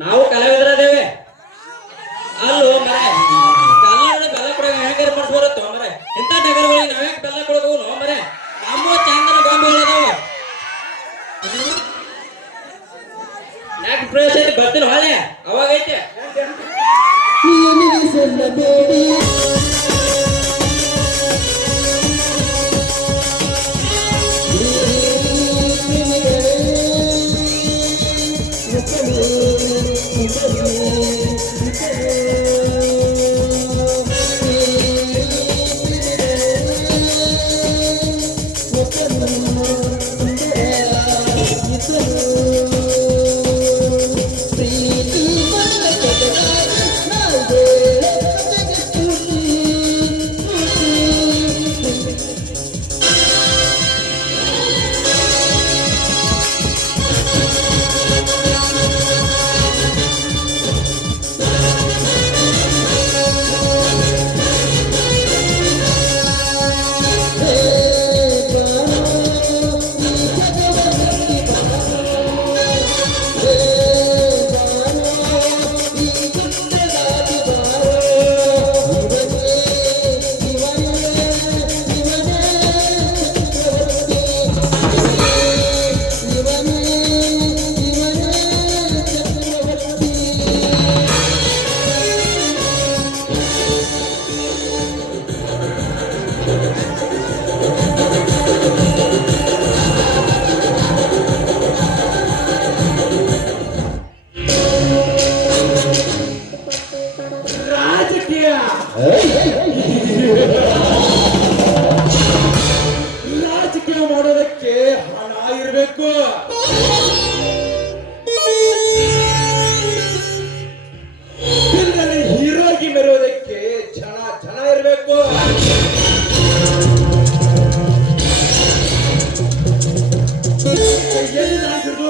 ನಾವು ಕಲಾವಿದರದೇವೆ ಅಲ್ಲೋ ಮರೆ ಕನ್ನಡ ಬೆಲ್ಲ ಕೊಡ ಹೆಂಗಾರ ಮಾಡಿಸ್ಬರತ್ತೋ ಮರೆ ಇಂಥ ಟಗರುಗಳಿಗೆ ನಾವ್ಯಾಕೆ ಬೆಲ್ಲ ಕೊಡೋದು ಮರೆ ನಮ್ಮ ಚಂದನ ಗೊಂಬೆಗಳದಾವ ಯಾಕೆ ಪ್ರವೇಶ ಐತಿ ಬರ್ತೀನಿ ಹೊಳೆ ಅವಾಗ ಐತೆ ರಾಜಕೀಯ ಮಾಡೋದಕ್ಕೆ ಹಣ ಇರಬೇಕು ಹೀರೋಗಿ ಮೆರೋದಕ್ಕೆ ಜನ ಇರಬೇಕು ಏನಾಗಿರ್ದು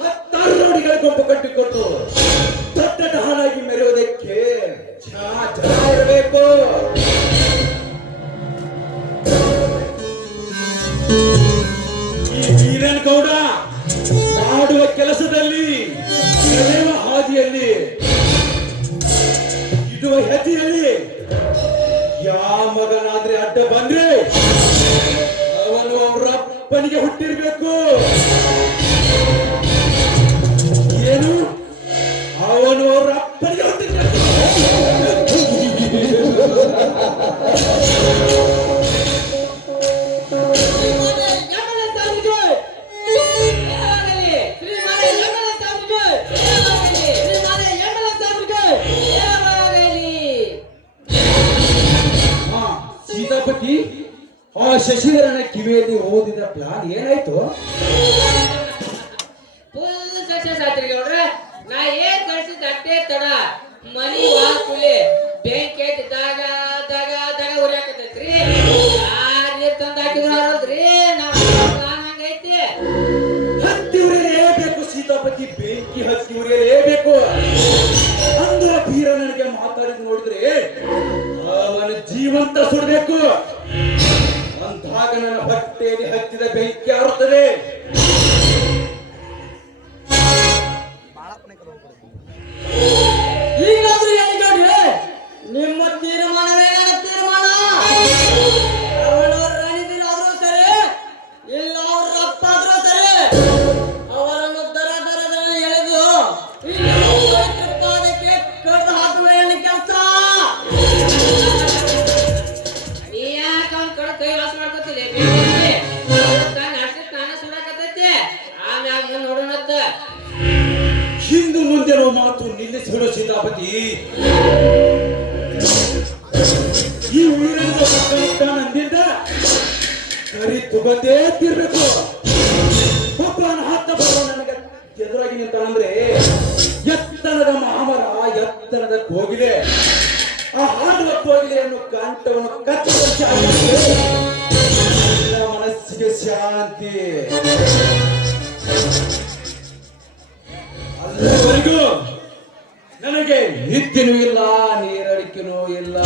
10 ರೋಡಿಗಳ ಗುಂಪು ಕಟ್ಟಿಕೊಟ್ಟು ದೊಡ್ಡ ಹಾಳಾಗಿ ಮೆರೆಯೋದಕ್ಕೆ ಜನ ಇರಬೇಕು ಈ ವೀರನ್ ಗೌಡ ಮಾಡುವ ಕೆಲಸದಲ್ಲಿ ನಡೆಯುವ ಹಾದಿಯಲ್ಲಿ ಇಡುವ ಹೆಜ್ಜೆಯಲ್ಲಿ ಯಾವ ಮಗನಾದ್ರೆ ಅಡ್ಡ ಬಂದ್ರೆ ಅವನು ಅವರ ಅಪ್ಪನಿಗೆ ಹುಟ್ಟಿರ್ಬೇಕು ಏನು ಅವನು ಅವರ ಅಪ್ಪನಿಗೆ ಹುಟ್ಟಿರ್ಬೇಕು ಸೀತಾಪತಿ ಆ ಶಶಿಧರನ ಕಿವಿಯಲ್ಲಿ ಓದಿದ ಪ್ಲಾನ್ ಏನಾಯ್ತು ಫುಲ್ ಸಕ್ಸಸ್ ಆತ್ರಿ ಗೌಡ್ರ ನಾ ಏನ್ ಕಳ್ಸಿದ ಅಟ್ಟೆ ತಡ ಮನಿ ವಾಕುಲೆ ಬ್ಯಾಂಕ್ ಐತಿ ದಾಗ ದಾಗ ದಾಗ ಉರಿಯಾಕತೈತ್ರಿ ಯಾರ್ ನೀರ್ ತಂದು ಹಾಕಿದ್ರಿ ನಾವು ಪ್ಲಾನ್ ಹಂಗೈತಿ ಹತ್ತಿ ಉರಿಯಲೇಬೇಕು ಸೀತಾಪತಿ ಬೆಂಕಿ ಹತ್ತಿ ಉರಿಯಲೇಬೇಕು ಅಂದ ಬೀರ ನನಗೆ ಮಾತಾಡಿದ್ ನೋಡಿದ್ರೆ ಅವನ ಜೀವಂತ ಸುಡಬೇಕು ಅಂದಾಗ ನನ್ನ ಬಟ್ಟೆಯಲ್ಲಿ ಹತ್ತಿದ ಬೆಂಕಿ ಆರುತ್ತದೆ ಈಗಾದ್ರೂ ಹೇಳಿಕೊಡ್ರಿ ನಿಮ್ಮ ತೀರ್ಮಾನವೇ ನನ್ನ ತೀರ್ಮಾನ ಅವನವ್ರ ರಣಿದಿರಾದ್ರೂ ಸರಿ ಇಲ್ಲ ಅವ್ರ ರಪ್ಪ ಆದ್ರೂ ಸರಿ ಅವರನ್ನು ದರ ಎಳೆದು ಪಾದಕ್ಕೆ ಕಡ್ದು ಹಾಕುವ ಎಣ್ಣೆ ಸುಡು ಸೀತಾಪತಿ, ಈ ಊರಿನ ನಂದಿದ್ದ ಸರಿ ತುಗತೇ ತಿರ್ಬೇಕು. ಒಬ್ಬ ಹತ್ತ ಬರುವ ನನಗೆ ಎದುರಾಗಿ ನಿಂತಂದ್ರೆ ಎತ್ತರದ ಮಾಮರ, ಎತ್ತರದ ಕೋಗಿಲೆ, ಆ ಹಾಡುವ ಕೋಗಿಲೆಯನ್ನು ಕಂಠವನ್ನು ಕತ್ತರಿಸಿ ಮನಸ್ಸಿಗೆ ಶಾಂತಿ. ಅಲ್ಲಿವರೆಗೂ ನನಗೆ ನಿದ್ದೆನೂ ಇಲ್ಲ, ನೀರಡಿಕೆನೂ ಇಲ್ಲ.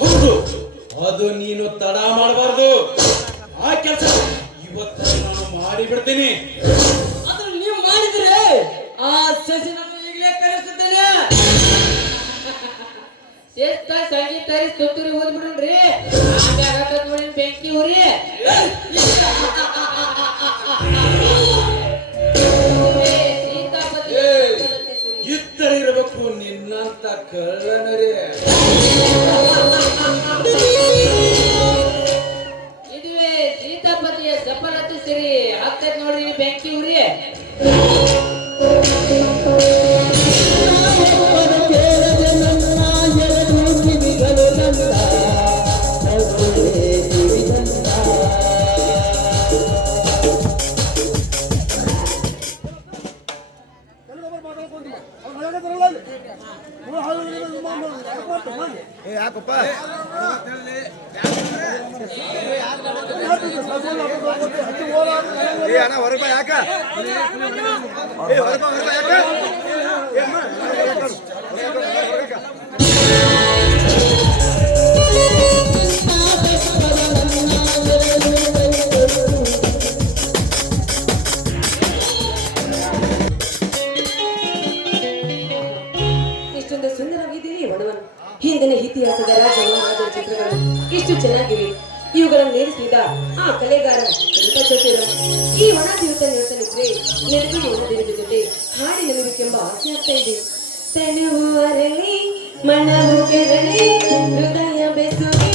ಹೌದು, ಅದು ನೀನು ತಡ ಮಾಡಬಾರ್ದು. ಆ ಕೆಲಸ ಇವತ್ತು ನಾನು ಮಾಡಿಬಿಡ್ತೀನಿ. ಅದನ್ನು ನೀವು ಮಾಡಿದ್ರೆ ಆ ಶಶಿ ನಾನು ಈಗಲೇ ಕರೆಸುತ್ತೇನೆ. ಸಂಗೀತ ಸುತ್ತೂರಿ ಓದ್ಬಿಡ್ರಿ, ನೋಡಿ ಬೆಂಕಿ ಉರಿ. ಇತ್ತರಿರಬೇಕು ನಿನ್ನಂತ ಕಳ್ಳನರೇ. ಇದುವೇ ಸೀತಾಪತಿಯ ಸಫಲತೆ ಸಿರಿ. ಆಗ್ತದೆ ನೋಡ್ರಿ ಬೆಂಕಿ ಉರಿ. ಯಾಕಪ್ಪ ಅಣ್ಣ ಹೊರಗ ಯಾಕ ಹೊರಗ ಯಾಕ ಇಷ್ಟೊಂದು ಸುಂದರವಿದೆಯೇ ಒಡವನು. ಹಿಂದಿನ ಇತಿಹಾಸದ ರಾಜ ಚಿತ್ರಗಳು ಇಷ್ಟು ಚೆನ್ನಾಗಿವೆ. ಇವುಗಳನ್ನು ನೇರಿಸಿದ ಆ ಕಲೆಗಾರ ಈ ಒಣ ಜೀವಿತ ನಿರಸಲಿದ್ರೆ ನೆನಪಿಗೆ ಒಣದಿರಿದ ಜೊತೆ ಹಾಡಿನ ನುಡಿಕೆಂಬ ಆಸೆ ಆಗ್ತಾ ಇದೆ. ತನುವು ಅರಳಿ ಮನವು ಕೆರಳಿ ಹೃದಯ ಬೆಸುಗೆ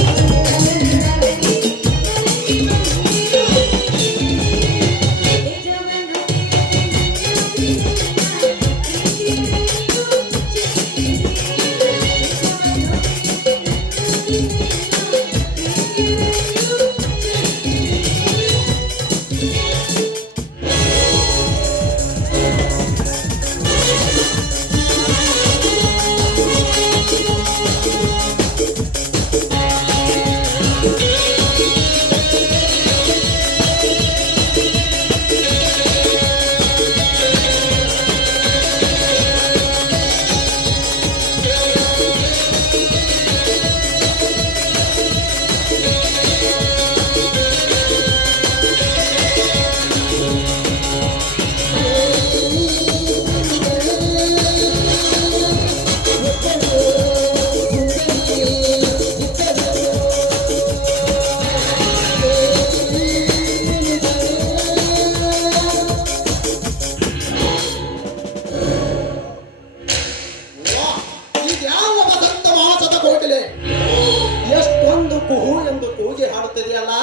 ಎಷ್ಟೊಂದು ಕುಹು ಎಂದು ಕೂಗಿ ಹಾಡುತ್ತಿದೆಯಲ್ಲ,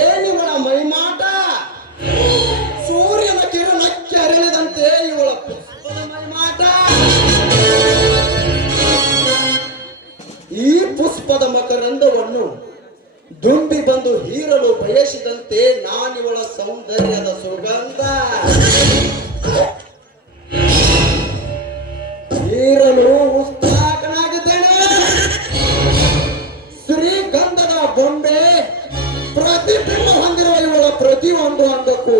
ಏನಿವಳ ಮೈಮಾಟ. ಸೂರ್ಯನ ಕಿರಣಕ್ಕೆ ಅರಿಳಿದಂತೆ ಇವಳ ಪುಷ್ಪದ ಮೈಮಾಟ. ಈ ಪುಷ್ಪದ ಮಕರಂದವನ್ನು ದುಂಬಿ ಬಂದು ಹೀರಲು ಬಯಸಿದಂತೆ ನಾನಿವಳ ಸೌಂದರ್ಯದ ಸುಗಂಧ ಹೀರಲು ಉತ್ಸಾಹನಾಗಿದ್ದೇನೆ. ಶ್ರೀಗಂಧದ ಬೊಂಬೆ ಪ್ರತಿಬಿಂಬ ಹೊಂದಿರುವ ಇವಳ ಪ್ರತಿಯೊಂದು ಅಂಗಕ್ಕೂ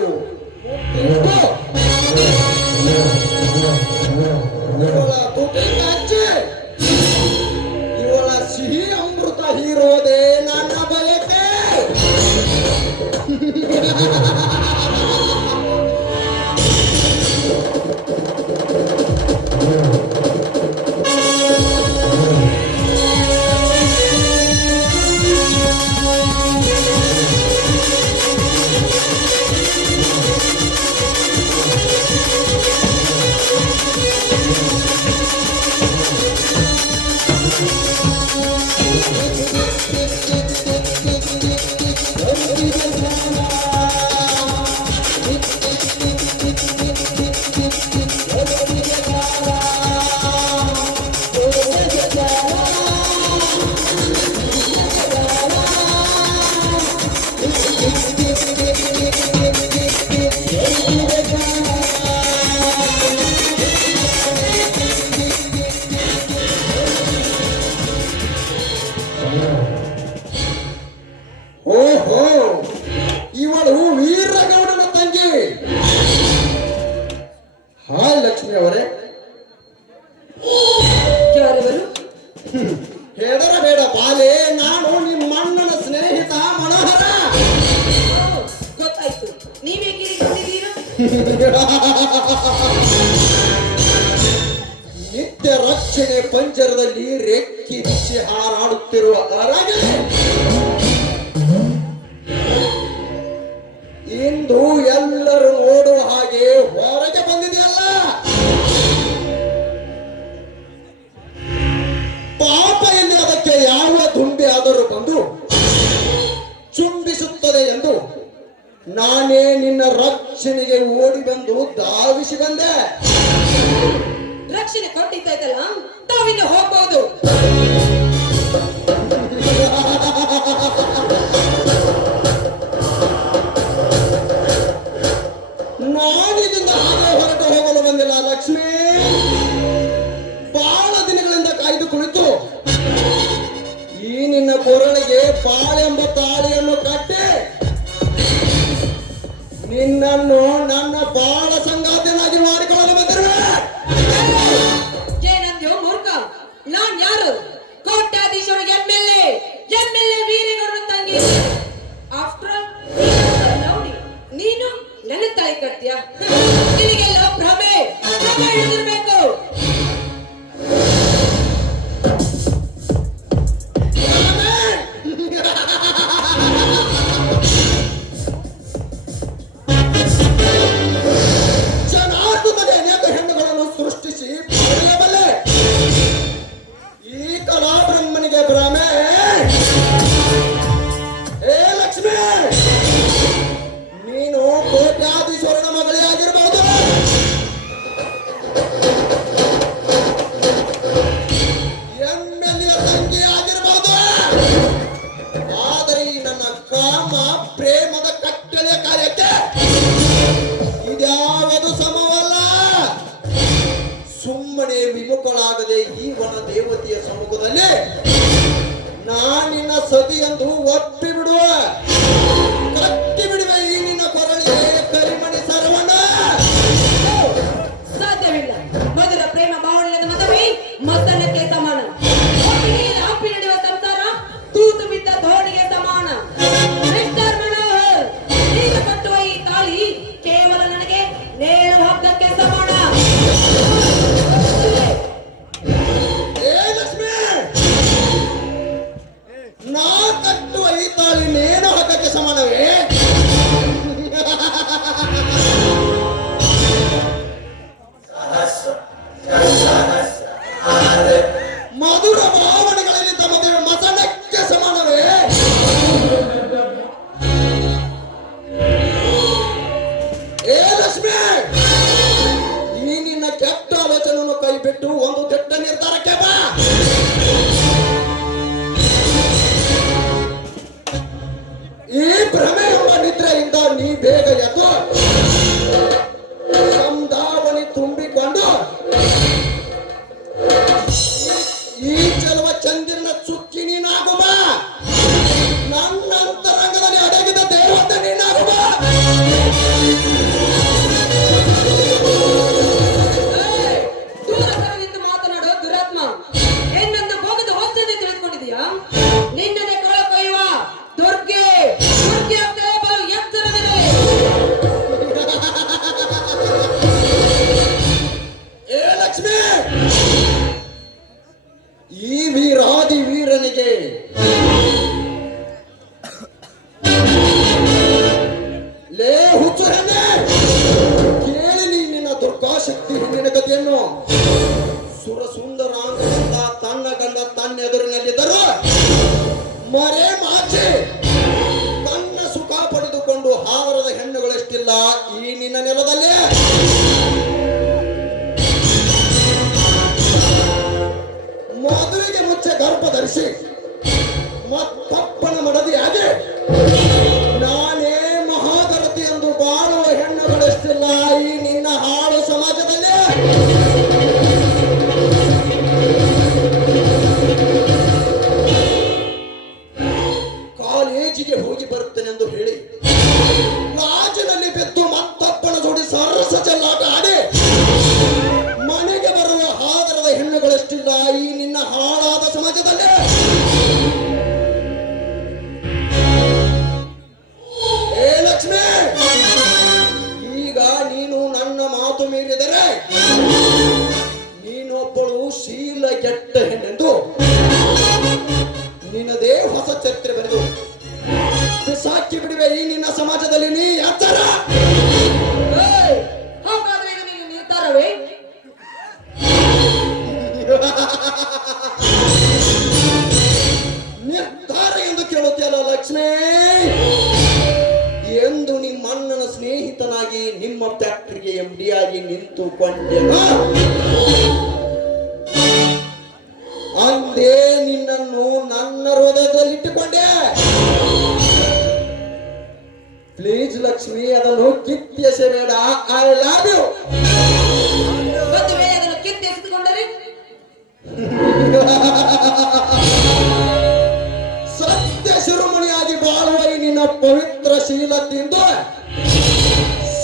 ಇವಳ ತುಟಿ ಕಚ್ಚಿ ಓಹೋ, ಇವಳು ವೀರಗೌಡನ ತಂಗಿ. ಹಾಯ್ ಲಕ್ಷ್ಮಿ ಅವರೇ. ಯಾರವರು? ಹೆದರಬೇಡ ಬಾಲೆ, ನಾನು ನಿಮ್ಮಣ್ಣನ ಸ್ನೇಹಿತ ಮನೋಹರ. ಗೊತ್ತಾಯ್ತು, ನೀವೇಕೆ ಬಂದಿದ್ದೀರಾ? ನಿತ್ಯ ರಕ್ಷಣೆ ಪಂಜರದಲ್ಲಿ ರೆಕ್ಕಿ ಬಿಚ್ಚಿ ಹಾರಾಡುತ್ತಿರುವ ಅರಗೆ ಇಂದು ಎಲ್ಲರೂ ನೋಡುವ ಹಾಗೆ ಹೊರಗೆ ಬಂದಿದೆಯಲ್ಲ. ಪಾಪ ಎಲ್ಲಿ ಅದಕ್ಕೆ ಯಾವ ದುಂಬಿ ಆದರೂ ಬಂದು ಚುಂಬಿಸುತ್ತದೆ ಎಂದು ನಾನೇ ನಿನ್ನ ರಕ್ಷಣೆಗೆ ಓಡಿ ಬಂದು ಧಾವಿಸಿ ಬಂದೆ. ರಕ್ಷಣೆ ಕೊಟ್ಟಿದ್ದಲ್ಲ, ತಾವಿಂದ ಹೋಗ್ಬಹುದು. ನಾನಿಲ್ಲಿಂದ ಹಾಗೆ ಹೊರಟು ಹೋಗಲು ಬಂದಿಲ್ಲ ಲಕ್ಷ್ಮಿ. ಬಹಳ ದಿನಗಳಿಂದ ಕಾಯ್ದು ಕುಳಿತು ಈ ನಿನ್ನ ಕೊರಳಿಗೆ ಬಾಳೆಂಬ ತಾಳಿಯನ್ನು ಕಟ್ಟಿ ನಿನ್ನನ್ನು ನನ್ನ ಬಾಳ ಸಂಗಾತಿಯನ್ನಾಗಿ ಮಾಡಿಕೊಳ್ಳಲು ಬಂದಿರುವೆ. ಏನಂದ್ಯೋ ಮೂರ್ಖ? ನಾನ್ ಯಾರು? ಕೋಟ್ಯಾಧೀಶರ MLA ವೀರೇಗೌಡನ ತಂಗಿ. ಆಫ್ಟರ್ ನೋಡಿ, ನೀನು ನನ್ನ ತಾಯಿ ಕಟ್ತೀಯ? ನಿನಗೆಲ್ಲ ಭ್ರಮೆ ಹಿಡಿದಿರ್ಬೇಕು. ಜನಾರ್ದನದ ಅನೇಕ ಹೆಣ್ಣುಗಳನ್ನು ಸೃಷ್ಟಿಸಿ ಪಡೆಯಬಲ್ಲೆ. ಈ ಕಲಾಬ್ರಹ್ಮನಿಗೆ ಭ್ರಮೆ. ಏ ಲಕ್ಷ್ಮಿ, ನೀನು ಕೋಟ್ಯಾಧೀಶ್ವರನ ಮಗಳೇ ಆಗಿರಬಹುದು. MLA ತಂಗಿ ಆಗಿರಬಹುದು. ಆದರೆ ಈ ನನ್ನ ಕಾಮ ಪ್ರೇಮದ ಕಟ್ಟಳೆಯ ಕಾರ್ಯಕ್ಕೆ ಇದ್ಯಾವುದು ಸಮವಲ್ಲ. ಸುಮ್ಮನೆ ವಿಮುಖಳಾಗದೆ ಈ ವನ ದೇವತೆಯ ಸಮ್ಮುಖದಲ್ಲಿ ನಾನಿನ್ನ ಸತಿ ಎಂದು ಒಪ್ಪಿ ಬಿಡುವ. ಕಟ್ಟಿ ಬಿಡುವೆ ಈ ನಿನ್ನ ಕೊರಳಿಗೆ ಕರಿಮಣಿ ಸರವಣ್ಣ. ಸಾಧ್ಯವಿಲ್ಲ. ಮಧುರ ಪ್ರೇಮ ಬಾಹುಳ್ಯದ ಮದುವೆ ಮಸ್ತನಕ್ಕೆ ಸಮಾನ. ಒಪ್ಪಿಗೆಯಿಂದ ಹಪ್ಪಿ ನಡೆಯುವ ಸಂಸಾರ ತೂತು ಬಿದ್ದ ಧೋಣಿಗೆ ಸಮಾನ. ಮಿಸ್ಟರ್ ಮನೋಹರ್, ಈಗ ಕಟ್ಟುವ ಈ ತಾಳಿ ಕೇವಲ ನನಗೆ ನೇಣು ಹಗ್ಗಕ್ಕೆ ಸಮಾನ. ಏ ಲಕ್ಷ್ಮಿ, ನಾ ಕಟ್ಟುವ ಈ ತಾಳಿ ನೇಣು ಹಗ್ಗಕ್ಕೆ ಸಮಾನವೇ? ಮಧುರ ಭಾವನೆಗಳಲ್ಲಿ ತಮ್ಮ ಮಸಣಕ್ಕೆ ಸಮಾನವೇ? ಏ ಲಕ್ಷ್ಮಿ, ಈ ನಿನ್ನ ಕೆಟ್ಟ ಆಲೋಚನೆಯನ್ನು ಕೈ ಬಿಟ್ಟು ಒಂದು ದಿಟ್ಟ ನಿರ್ಧಾರಕ್ಕೆ ಬಾ. ಈ ಭ್ರಮೆ ಎಂಬ ನಿದ್ರೆಯಿಂದ ನೀ ಬೇಗ ಎದ್ದು ಸಂಧಾವಣಿ ತುಂಬಿಕೊಂಡು ಈ ಚೆಲುವ ಚಂದಿರನ ಚುಕ್ಕಿ ನೀನಾಗುವ. ನನ್ನ ಅಂತರಂಗದಲ್ಲಿ ಅಡಗಿದ ದೇವತೆ ನೀನಾಗುವ. ದೂರಕರವಿಂದು ಮಾತನಾಡೋ ದುರಾತ್ಮ, ಎನ್ನನ್ನ ಭೋಗದ ಹೊಸ್ತನೆ ತಿಳಿದುಕೊಂಡಿದೀಯಾ? ನಿನ್ನನ್ನೇ ಕೊಳ ಕೊಯ್ಯುವ ದುರ್ಗೆ ಬಲು ಎಚ್ಚರವಿರಲಿ. ಏ ಲಕ್ಷ್ಮಿ, ಈ ವೀರಾದಿ ವೀರನಿಗೆ ಲೇ ಹುಚ್ಚು ಹೆಣ್ಣೆ, ಕೇಳಿ ನೀ ನಿನ್ನ ದುರ್ಗಾಶಕ್ತಿ ಹಿಂದಿನ ಗತಿಯನ್ನು. ಸುರ ಸುಂದರಾಂಗದಿಂದ ತನ್ನ ಗಂಡ ತನ್ನ ಎದುರಿನಲ್ಲಿದ್ದರು ಮರೆ ಮಾಚಿ ನನ್ನ ಸುಖ ಪಡೆದುಕೊಂಡು ಹಾವರದ ಹೆಣ್ಣುಗಳೆಷ್ಟಿಲ್ಲ ಈ ನಿನ್ನ ನೆಲದಲ್ಲಿ. ಮದುವೆಗೆ ಮುಂಚೆ ಗರ್ಭ ಧರಿಸಿ ಮತ್ತಪ್ಪನ ಮಡದಿಯಾಗಿ ನಾನೇ ಮಹಾಗರತಿ ಎಂದು ಬಾಳುವ ಹೆಣ್ಣುಗಳೆಷ್ಟಿಲ್ಲ ಈ ನಿನ್ನ ಹಾಳು ಸಮಾಜದಲ್ಲಿ. ಕಾಲೇಜಿಗೆ ಹೋಗಿ ಬರುತ್ತೇನೆಂದು ಹೇಳಿ ಲಾಜಿನಲ್ಲಿ ಬಿದ್ದು ಮತ್ತಪ್ಪನ ಜೋಡಿ ಸರಸ ಚೆಲ್ಲಾಟ ಆಡಿ ಮನೆಗೆ ಬರುವ ಹಾದರದ ಹೆಣ್ಣುಗಳೆಷ್ಟಿಲ್ಲ ಈ ನಿನ್ನ ಹಾಳಾದ ಸಮಾಜದಲ್ಲಿ. ಏ ಲಕ್ಷ್ಮಿ, ಈಗ ನೀನು ನನ್ನ ಮಾತು ಮೀರಿದರೆ ನೀನೊಬ್ಬಳು ಶೀಲಗೆಟ್ಟ ಹೆಣ್ಣೆಂದು ನಿನ್ನದೇ ಹೊಸ ಚರಿತ್ರೆ ಬರೆದು ಬಿಸಾಕಿ ಬಿಡುವೆ ಈ ನಿನ್ನ ಸಮಾಜದಲ್ಲಿ. ನೀ ಎಚ್ಚರ. ಹಾಗಾದ್ರೆ ಇದು ನೀನು ನಿರ್ಧಾರವೇ? ನಿರ್ಧಾರ ಎಂದು ಕೇಳುತ್ತೀಯಲ್ಲ ಲಕ್ಷ್ಮೀ. ಎಂದು ನಿಮ್ಮ ಅಣ್ಣನ ಸ್ನೇಹಿತನಾಗಿ ನಿಮ್ಮ ಫ್ಯಾಕ್ಟರಿಗೆ MD ಆಗಿ ನಿಂತುಕೊಂಡೆನು. ಅಂದೇ ನಿನ್ನನ್ನು ನನ್ನ ಹೃದಯದಲ್ಲಿಟ್ಟುಕೊಂಡೆ. ಪ್ಲೀಸ್ ಲಕ್ಷ್ಮಿ, ಅದನ್ನು ಕಿತ್ತೆಸಬೇಡ. I love you. ಒಂದು ವೇಳೆ ಅದನ್ನು ಕಿತ್ತೆಸೆದುಕೊಂಡರೆ ಸತ್ಯ ಶಿರೋಮಣಿಯಾಗಿ ಬಾಳುವ ಈ ನಿನ್ನ ಪವಿತ್ರ ಶೀಲತೆಯಿಂದ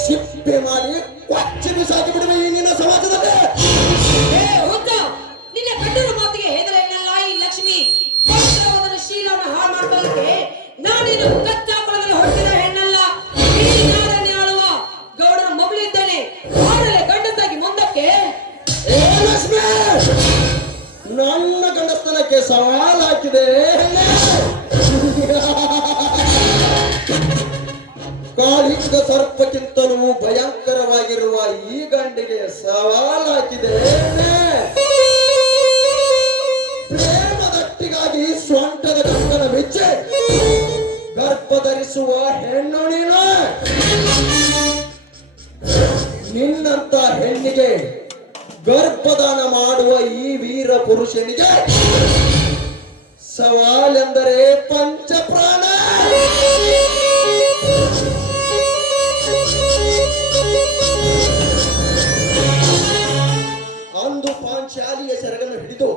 ಸಿಪ್ಪೆ ಮಾಡಿ ಕೊಚ್ಚಿ ಬಿಸಾಕಿ ಬಿಡುವೆ ಈ ನಿನ್ನ ಸಮಾಜದಲ್ಲಿ. ನಿನ್ನ ಕಟ್ಟುವ ಮಾತಿಗೆ ಹೆದರೆನ್ನಲ್ಲ ಈ ಲಕ್ಷ್ಮಿ. ಪವಿತ್ರವಾದ ಶೀಲವನ್ನು ಹಾಳು ಮಾಡ್ಕೊಳ್ಳಕ್ಕೆ ನಾನೇನು ಕಚ್ಚಾಕೊಳ್ಳಲು ಹೊರಟಿದ ಹೆಣ್ಣಲ್ಲ. ಈ ನಾಡನ್ನೇ ಆಳುವ ಗೌಡರ ಮಗಳಿದ್ದೇನೆ. ಮಾಡಲೇ ಗಂಡಸಾಗಿ ಮುಂದಕ್ಕೆ. ಏ ಲಕ್ಷ್ಮಿ, ನನ್ನ ಗಂಡಸ್ತನಕ್ಕೆ ಸವಾಲ್ ಹಾಕಿದೆ. ಕಾಳಿಂಗ ಸರ್ಪಕ್ಕಿಂತಲೂ ಭಯಂಕರವಾಗಿರುವ ಈ ಗಂಡಿಗೆ ಸವಾಲ್ ಹಾಕಿದೆ. ಪ್ರೇಮದಟ್ಟಿಗಾಗಿ ಸ್ವಂಟದ ಗಂಡನ ಬಿಚ್ಚೆ ಗರ್ಭ ಧರಿಸುವ ಹೆಣ್ಣು ನೀನು. ನಿನ್ನಂತ ಹೆಣ್ಣಿಗೆ ಗರ್ಭದಾನ ಮಾಡುವ ಈ ವೀರ ಪುರುಷನಿಗೆ ಸವಾಲೆಂದರೆ ಪಂಚಪ್ರಾಣ. ಅಂದು ಪಾಂಚಾಲಿಯ ಸೆರಗನ್ನು ಹಿಡಿದು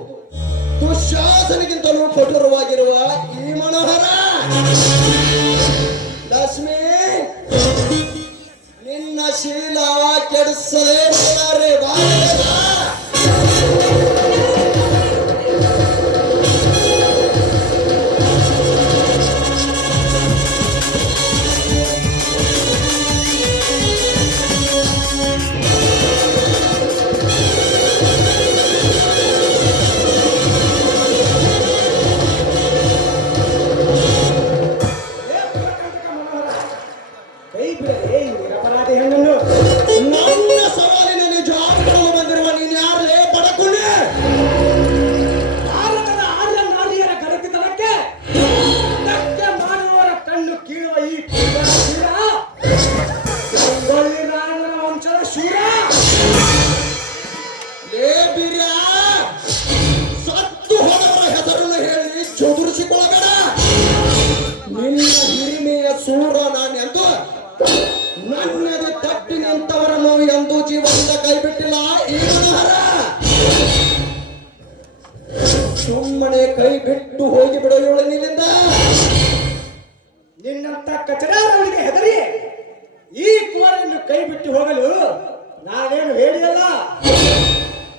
ದುಶ್ಯಾಸನಿಗಿಂತಲೂ ಕಠೋರವಾಗಿರುವ ಈ ಮನೋಹರ ಲಕ್ಷ್ಮಿ, ನಿನ್ನ ಶೀಲ ಕೆಡಿಸಲೇ ಬಿಡಾರೆ. ನನ್ನ ಸವಾಲಿನಲ್ಲಿ ಜಾಬ್ ಬಂದಿರುವ ನೀನು ಯಾರೇ ಪಡಕೊಳ್ಳಿ. ಭಾರತದ ಆರ್ಯ ನಾರಿಯರ ಗಡಕಿತನಕ್ಕೆ ಧಕ್ಕೆ ಮಾಡುವವರ ಕಣ್ಣು ಕೀಳುವ ಈ ಶೂರ ಸಂಗೊಳ್ಳಿ ರಾಯಣ್ಣನ ವಂಶದ ಶೂರ. ಲೇ ಬೀರ್ಯ, ಸತ್ತು ಹೋದವರ ಹೆಸರನ್ನು ಹೇಳಿ ಚದುರಿಸಿಕೊಳ್ಳಬೇಡ. ನಿನ್ನ ಹಿರಿಮೆಯ ಸೂರ ನಾನೆಂದು ನನ್ನದು ತಪ್ಪಿ ನಿಂತವರನ್ನು ಎಂದು ಜೀವನದ ಕೈ ಬಿಟ್ಟಿಲ್ಲ ಈ ಮನೋಹರ. ಸುಮ್ಮನೆ ಕೈ ಬಿಟ್ಟು ಹೋಗಿ ಬಿಡೋಳು ನಿನ್ನಿಂದ. ನಿನ್ನಂತ ಕಚಡಾರವನಿಗೆ ಹೆದರಿ ಈ ಕುವರನ್ನು ಕೈ ಬಿಟ್ಟು ಹೋಗಲು ನಾನೇನು ಹೇಳಿಯಲ್ಲ.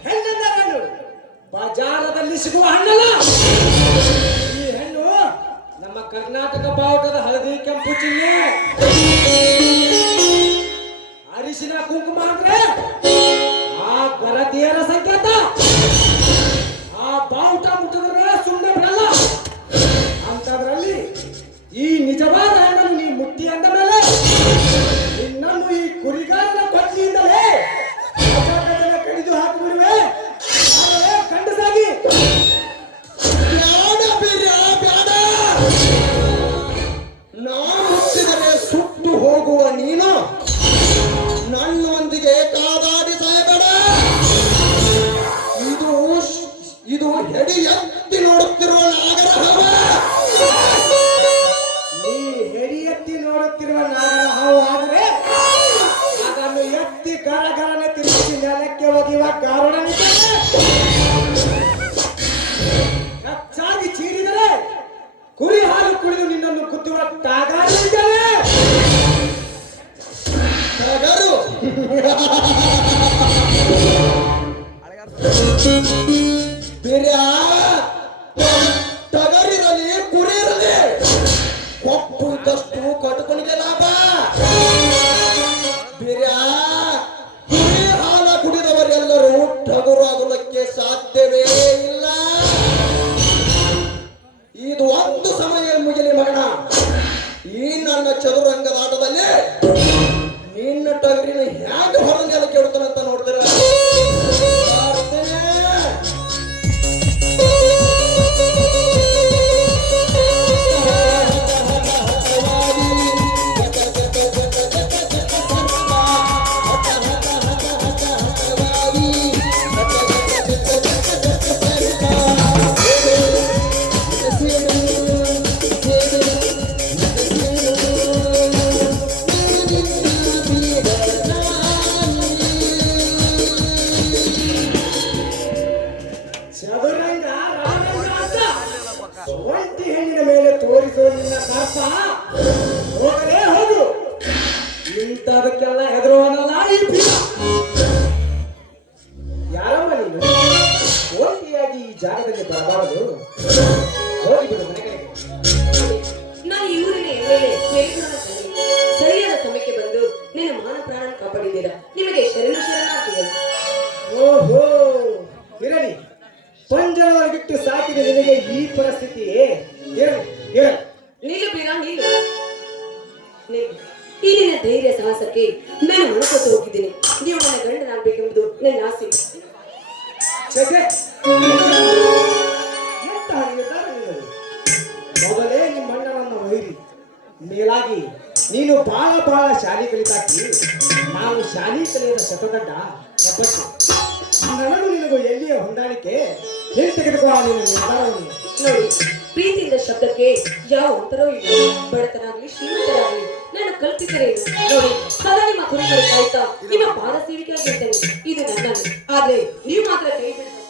ಹೆಣ್ಣಲ್ಲ ನಾನು, ಬಜಾರದಲ್ಲಿ ಸಿಗುವ ಹಣ್ಣಲ್ಲ. ಈ ಹೆಣ್ಣು ನಮ್ಮ ಕರ್ನಾಟಕ ಬಾವುಟದ ಹಳದಿ ಕೆಂಪು ಚಿಹ್ನೆ, ಅರಿಶಿನ ಕುಂಕುಮ ಅಂದ್ರೆ ಆ ಗರತಿಯರ ಸಂಕೇತ. ಆ ಬಾವುಟ ಮುಟ್ಟಿದ್ರೆ ಸುಮ್ಮನೆ ಬಿಡಲ್ಲ. ಅಂತದ್ರಲ್ಲಿ ಈ ನಿಜವಾದ ಹಣ್ಣನ್ನು ನೀ ಮುಟ್ಟಿ ಅಂದ ಮೇಲೆ ನಿನ್ನನ್ನು ಈ ಕುರಿಗಾರನ ಕೊಟ್ಟಿಯಿಂದಲೇ ಕಡಿದು ಹಾಕಿಬಿಡುವೆ. ಗಂಡಸಾಗಿ ಬ್ಯಾಡ ಬೀರ್ಯ, ಬ್ಯಾಡ. ಬಿರ್ಯಾ ಟಗರಿರಲಿ ಕುರಿ ಇರಲಿ ಕೊಪ್ಪು ಇದ್ದಷ್ಟು ಕಟ್ಕೊಂಡಿಗೆ ಲಾಭ. ಬಿರ್ಯಾ ಕುರಿ ಹಾಲ ಕುಡಿದವರೆಲ್ಲರೂ ಟಗರು ಆಗುವುದಕ್ಕೆ ಸಾಧ್ಯವೇ ಇಲ್ಲ. ಇದು ಒಂದು ಸಮಯ ಮುಗಿಲಿ ಮಗಣ. ಈ ನನ್ನ ಚದುರಂಗದ ಆಟದಲ್ಲಿ ನಿನ್ನ ಟಗರಿನ ಹ್ಯಾಂಗ ಹೊರಗೆಲ್ಲ ಕೆಡುತ್ತಾನಂತ ನೋಡ್ತೀರ. ಚದುರಂಗ ರಣರಂಗ ಅಂತ ಒಂಟಿ ಹೆಣ್ಣಿನ ಮೇಲೆ ತೋರಿಸೋ ನಿನ್ನ ದರ್ಪ ಹೋಗಲೇ ಹೋಗು. ಇಂಥದಕ್ಕೆಲ್ಲ ಹೆದರುವನಲ್ಲ ಈ ಭೀಮ. ಯಾರಮ್ಮ ನೀನು? ಒಂಟಿಯಾಗಿ ಈ ಜಾಗದಲ್ಲಿ ಬರಬಾರದು. ಹೋಗಿಬಿಡು ಮನೆಗಳಿಗೆ. ನಾನು ಈ ಊರಿನ ಎಮ್ಮೆಲೆ ಮೇಲ್ನವರ ತಂಗಿ. ಸರಿಯಾದ ಸಮಯಕ್ಕೆ ಬಂದು ನಿನ್ನ ಮಾನ ಪ್ರಾಣ ಕಾಪಾಡಿದ್ದೀರಾ. ನಿಮಗೆ ಶರಣಾರ್ಥಿಗಳು. ಓಹೋ ಇರಲಿ. ಪಂಜರವಾಗಿಟ್ಟು ಸಾಕಿದ ನಿನಗೆ ಈ ಪರಿಸ್ಥಿತಿ ಇರಲಿ. ನಿಲ್ಲು ಬೀರ, ನಿಲ್ಲು. ಈ ನಿನ್ನ ಧೈರ್ಯ ಸಾಹಸಕ್ಕೆ ನಾನು ಮನಕೊಟ್ಟು ಹೋಗಿದ್ದೀನಿ. ನೀವು ನನ್ನ ಗಂಡನಾಗಬೇಕೆಂಬುದು ನನ್ನ ಆಸೆ. ಛೆ, ಎಂತಹ ನಿರ್ಧಾರ ನಿನ್ನದು? ಮೊದಲೇ ನಿಮ್ಮ ಅಣ್ಣನನ್ನು ಒಯ್ಯಿರಿ. ಮೇಲಾಗಿ ನೀನು ಬಹಳ ಶಾಲೆ ಕಲಿತಾಕಿ. ನಾವು ಶಾಲೆ ಕಲಿಯದ ಶತದಡ್ಡ ಹೆಬ್ಬಟ್ಟು. ನನಗೂ ನಿನಗೂ ಎಲ್ಲಿಯ ಹೊಂದಾಣಿಕೆ ಹೇಗೆ ತೆಗೆದುಕೋ ನಿನ್ನ ನಿರ್ಧಾರವನ್ನು. ನೋಡಿ, ಪ್ರೀತಿಯಿಂದ ಶಬ್ದಕ್ಕೆ ಯಾವ ಉತ್ತರವೂ ಇಲ್ಲ. ಬಡತನಾಗ್ಲಿ ಶ್ರೀಮಂತರಾಗ್ಲಿ ನನ್ನ ಕಲ್ಪಿತರೇನು. ನೋಡಿ, ಸದಾ ನಿಮ್ಮ ಕುರಿಗಳು ಕಾಯ್ತಾ ನಿಮ್ಮ ಪಾದ ಸೇವಿಕೆಯಾಗಿರ್ತೇನೆ. ಇದು ನನ್ನದು. ಆದ್ರೆ ನೀವು ಮಾತ್ರ ಕೈ ಬಿಡಬೇಕು.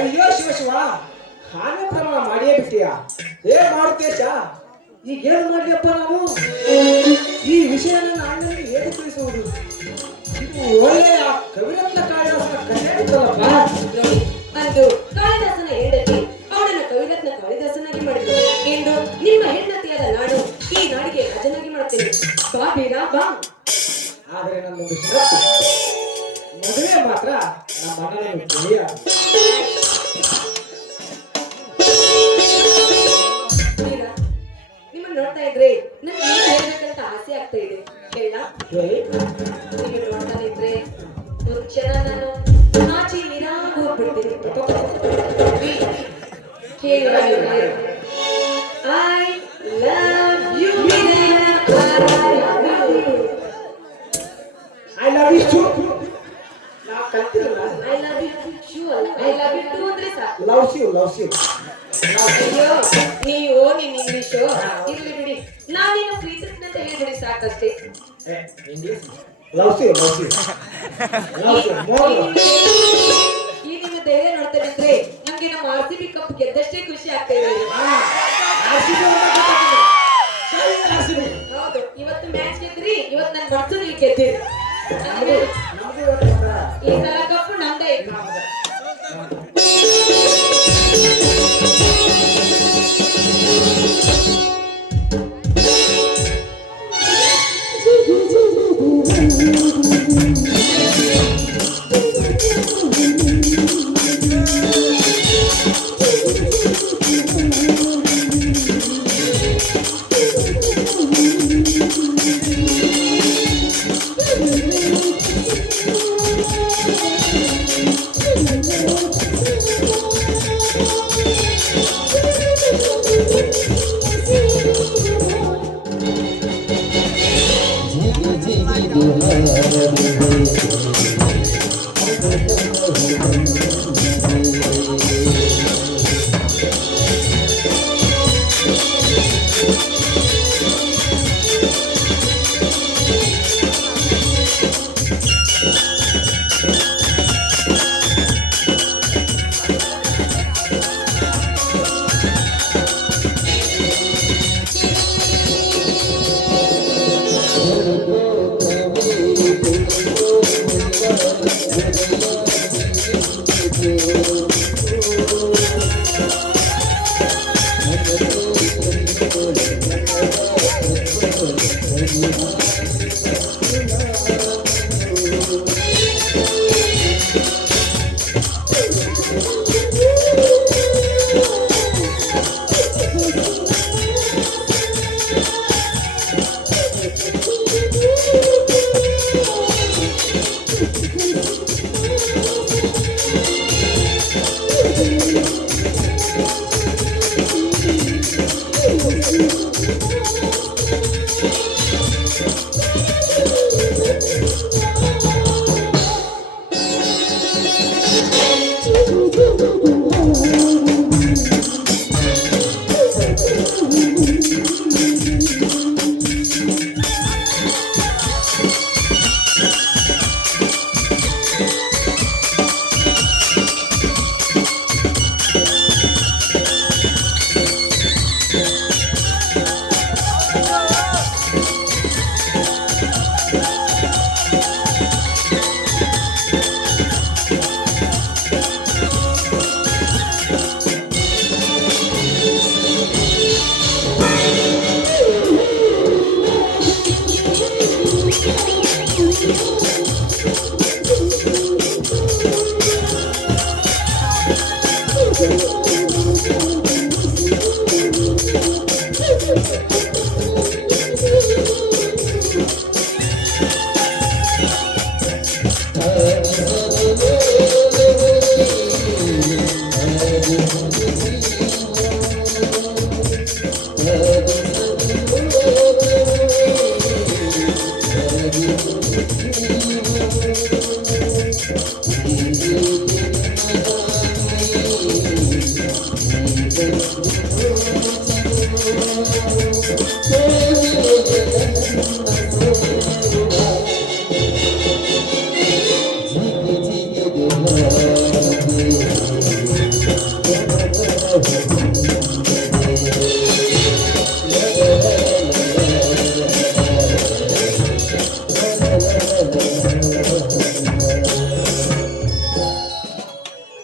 ಅಯ್ಯೋ ಶಿವ, ಹಾಗೆ ಪ್ರಮಾಣ ಮಾಡಿಯೇ ಬಿಟ್ಟಿಯ. ಏನ್ ಮಾಡುತ್ತೇಶ? ಈಗ ಏನ್ ಮಾಡ್ಲಿಯಪ್ಪ ನಾವು? ಈ ವಿಷಯ ನನ್ನ ಅಣ್ಣನಿಗೆ ಹೇಗೆ ತಿಳಿಸುವುದು? ಇದು ಒಳ್ಳೆಯ ಕವಿರತ್ನ ಕಾಳಿದಾಸನ ಕಥೆ ಇತ್ತಲ್ಲಪ್ಪ. ನೋಡಿ, ಅಂದು ಕಾಳಿದಾಸನ ಹೆಂಡತಿ ಅವಳನ್ನು ಕವಿರತ್ನ ಕಾಳಿದಾಸನಾಗಿ ಮಾಡಿದ್ರು ಎಂದು ನಿಮ್ಮ ಹೆಂಡತಿಯಾದ ನಾನು ಈ ನಾಡಿಗೆ ರಾಜನಾಗಿ ಮಾಡುತ್ತೇನೆ. ಬಾ ಬೀರ, ಬಾ. ಆದರೆ ನನ್ನೊಂದು ಷರತ್ತು. ಮದುವೆ ಮಾತ್ರ ನಮ್ಮ ಅಣ್ಣನನ್ನು ತಿಳಿಯ. ಬೀರ, ನಿಮ್ಮನ್ನು ನೋಡ್ತಾ ಇದ್ರೆ ನನಗೆ ಏನು ಹೇಳ್ಬೇಕಂತ ಆಸೆ ಆಗ್ತಾ ಇದೆ. ಹೇಳ, ನೀವು ನೋಡ್ತಾ ಇದ್ರೆ ಒಂದು ಕ್ಷಣ ನಾನು ನಾಚಿ ನೀರಾಗಿ ಹೋಗ್ಬಿಡ್ತೀನಿ. I love you, I love you too. ನಾವು ಕಲ್ತಿರಲ್ಲ. I love you too ಅಲ್ಲ, I love you too ಅಂದ್ರೆ ಸಾಕು. Loves you. ಅಯ್ಯೋ, ನೀವು ನಿನ್ನ ಇಂಗ್ಲಿಷು ಇರ್ಲಿ ಬಿಡಿ. ನಾನು ನಿನ್ನ ಪ್ರೀತಿಸ್ತೀನಿ ಅಂತ ಹೇಳ್ಬಿಡಿ ಸಾಕಷ್ಟೇ. English loves you. ಈ ನಿಮ್ಮ ಧೈರ್ಯ ನೋಡ್ತಾ ಇದ್ರೆ ನಮ್ಗೆ ನಮ್ಮ RCB ಕಪ್ ಗೆದ್ದಷ್ಟೇ ಖುಷಿ ಆಗ್ತಾ ಇದೆ. ಹೌದು, ಇವತ್ತು ಮ್ಯಾಚ್ ಗೆದ್ರಿ, ಇವತ್ತು ನನ್ನ ಮನಸ್ಸು ನೀವು ಗೆದ್ದಿರಿ. ಈ ಸಲ ಕಪ್ಪು ನಮ್ದೇ ಇತ್ತು.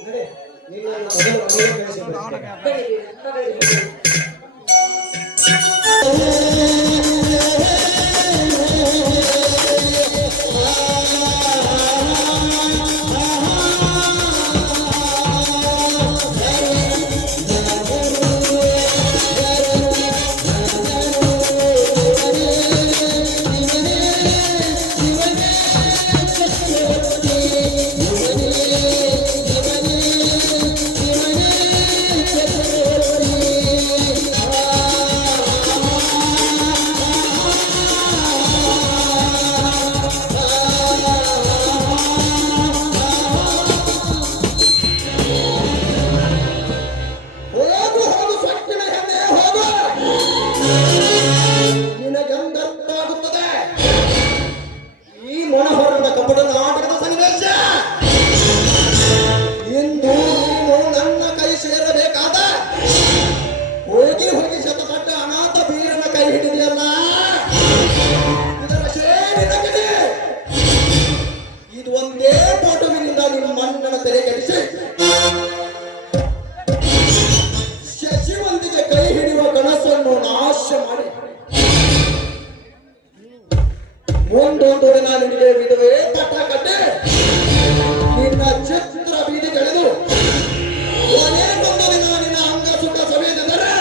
ನಡೆ, ನೀನು ನನ್ನ ಮೊದಲು ಮನೆಗೆ ಕಳಿಸಿಬಿಡು. ಬನ್ನಿ ಬೀರ, ಹಾಗಾದ್ರೆ ಬನ್ನಿ. ಹೋಗು ಹೋಗು ಸೊಕ್ಕಿನ ಹೆಣ್ಣೆ ಹೋಗು. ನಿನಗೆಂದರ್ಥವಾಗುತ್ತದೆ ಈ ಮೊಣಹೊರದ ಕಪಟ ನಾಟಕದ ಸನ್ನಿವೇಶ. ಇಂದು ನೀನು ನನ್ನ ಕೈ ಸೇರಬೇಕಾದ ಹೋಗಿ ಹೋಗಿ ಶತಪಟ್ಟ ಅನಾಥ ಬೀರನ ಕೈ ಹಿಡಿದೆಯಲ್ಲ, ಇದರ ಸೇರಿನ ಕಡೆ ಇದು ಒಂದೇ ಫೋಟೋವಿನಿಂದ ನಿಮ್ಮ ಮಣ್ಣನ ತೆರೆ ಕೆಡಿಸಿ ಶಶಿವಂತಿಗೆ ಕೈ ಹಿಡಿಯುವ ಕನಸನ್ನು ನಾಶ ಮಾಡಿ ಒಂದೊಂದು ದಿನ ನಿನಗೆ ವಿಧವೇ ಪಟ್ಟ ಕಟ್ಟಿ ನಿನ್ನ ಚಿತ್ರ ಬೀದಿ ಕಳೆದು ಕೊನೆಗೊಂದು ದಿನ ನಿನ್ನ ಅಂಗ ಸುಖ ಸವಿಯದಿದ್ದರೆ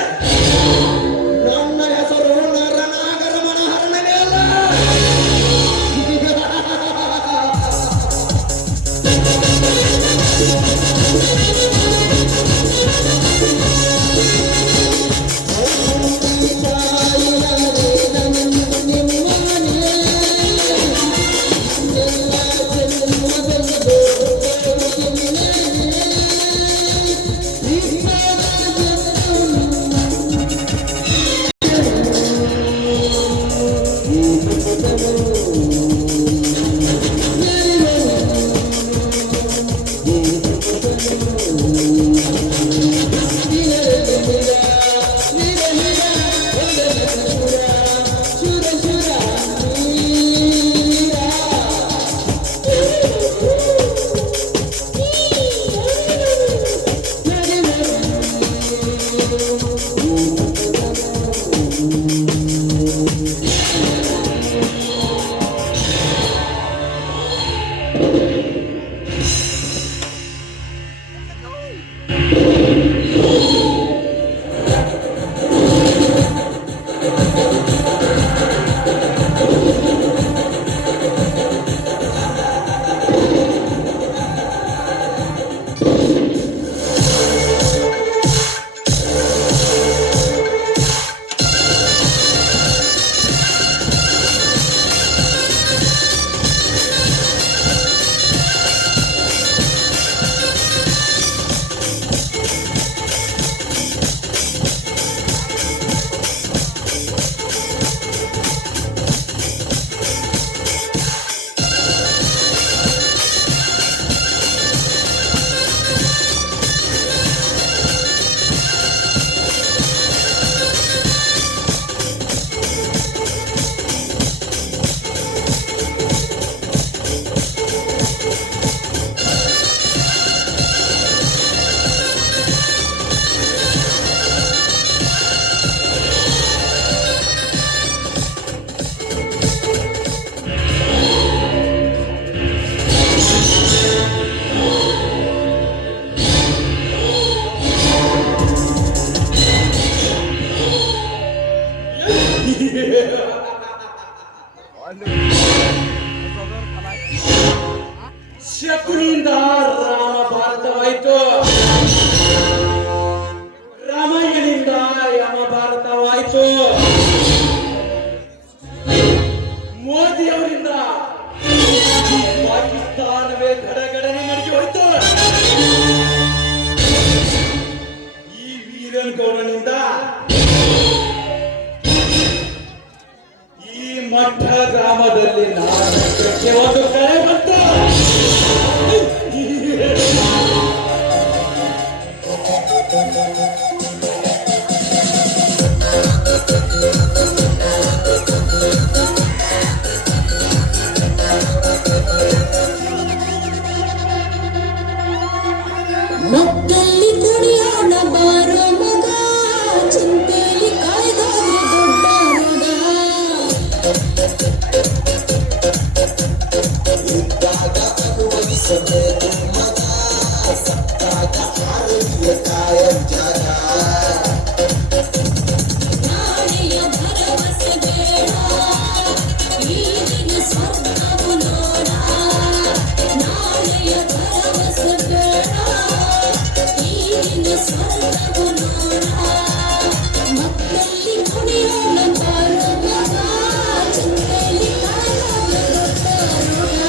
ನನ್ನ ಹೆಸರು ನರನಾಗರ ಮನಹರಣನೇ ಅಲ್ಲ. ಶಕುನಿಯಿಂದ ರಾಮ ಭಾರತವಾಯಿತು. ಬೀಗನ್ ಗೌಡನಿಂದ ಈ ಮಠ ಗ್ರಾಮದಲ್ಲಿ ನಾಟಕಕ್ಕೆ ಒಂದು ಕರೆ ಬಂತು. ಮಕ್ಕಲ್ಲಿ ಕುಡಿಯೋಣ ಬಾರೋ ಮಗ, ಚಿಂತೆಯಲ್ಲಿ ಕಾಯ್ದೋದ್ರೆ ದೊಡ್ಡ ಮಗ. ಇದ್ದಾಗ ಅನುಭವಿಸಬೇಕು ಮಗ, ಸತ್ತಾಗ ಆರೋಗ್ಯ ಕಾಯಂ ಜಾಗ. ನಾಳೆಯ ಭರವಸೆ ಬೇಡ, ಈಗಿನ ಸ್ವರ್ಗವು ನೋಡ. ನಾಳೆಯ ಭರವಸೆ ಬೇಡ, ಈಗಿನ ಸ್ವರ್ಗವು ನೋಡ. ಮಕ್ಕಳಲ್ಲಿ ಕುಣಿಯೋಣ ಬಾರೋ ಮಗ, ಚಿಂತೆಯಲ್ಲಿ ಕಾಯೋಣ ದೊಡ್ಡ ಮಗ.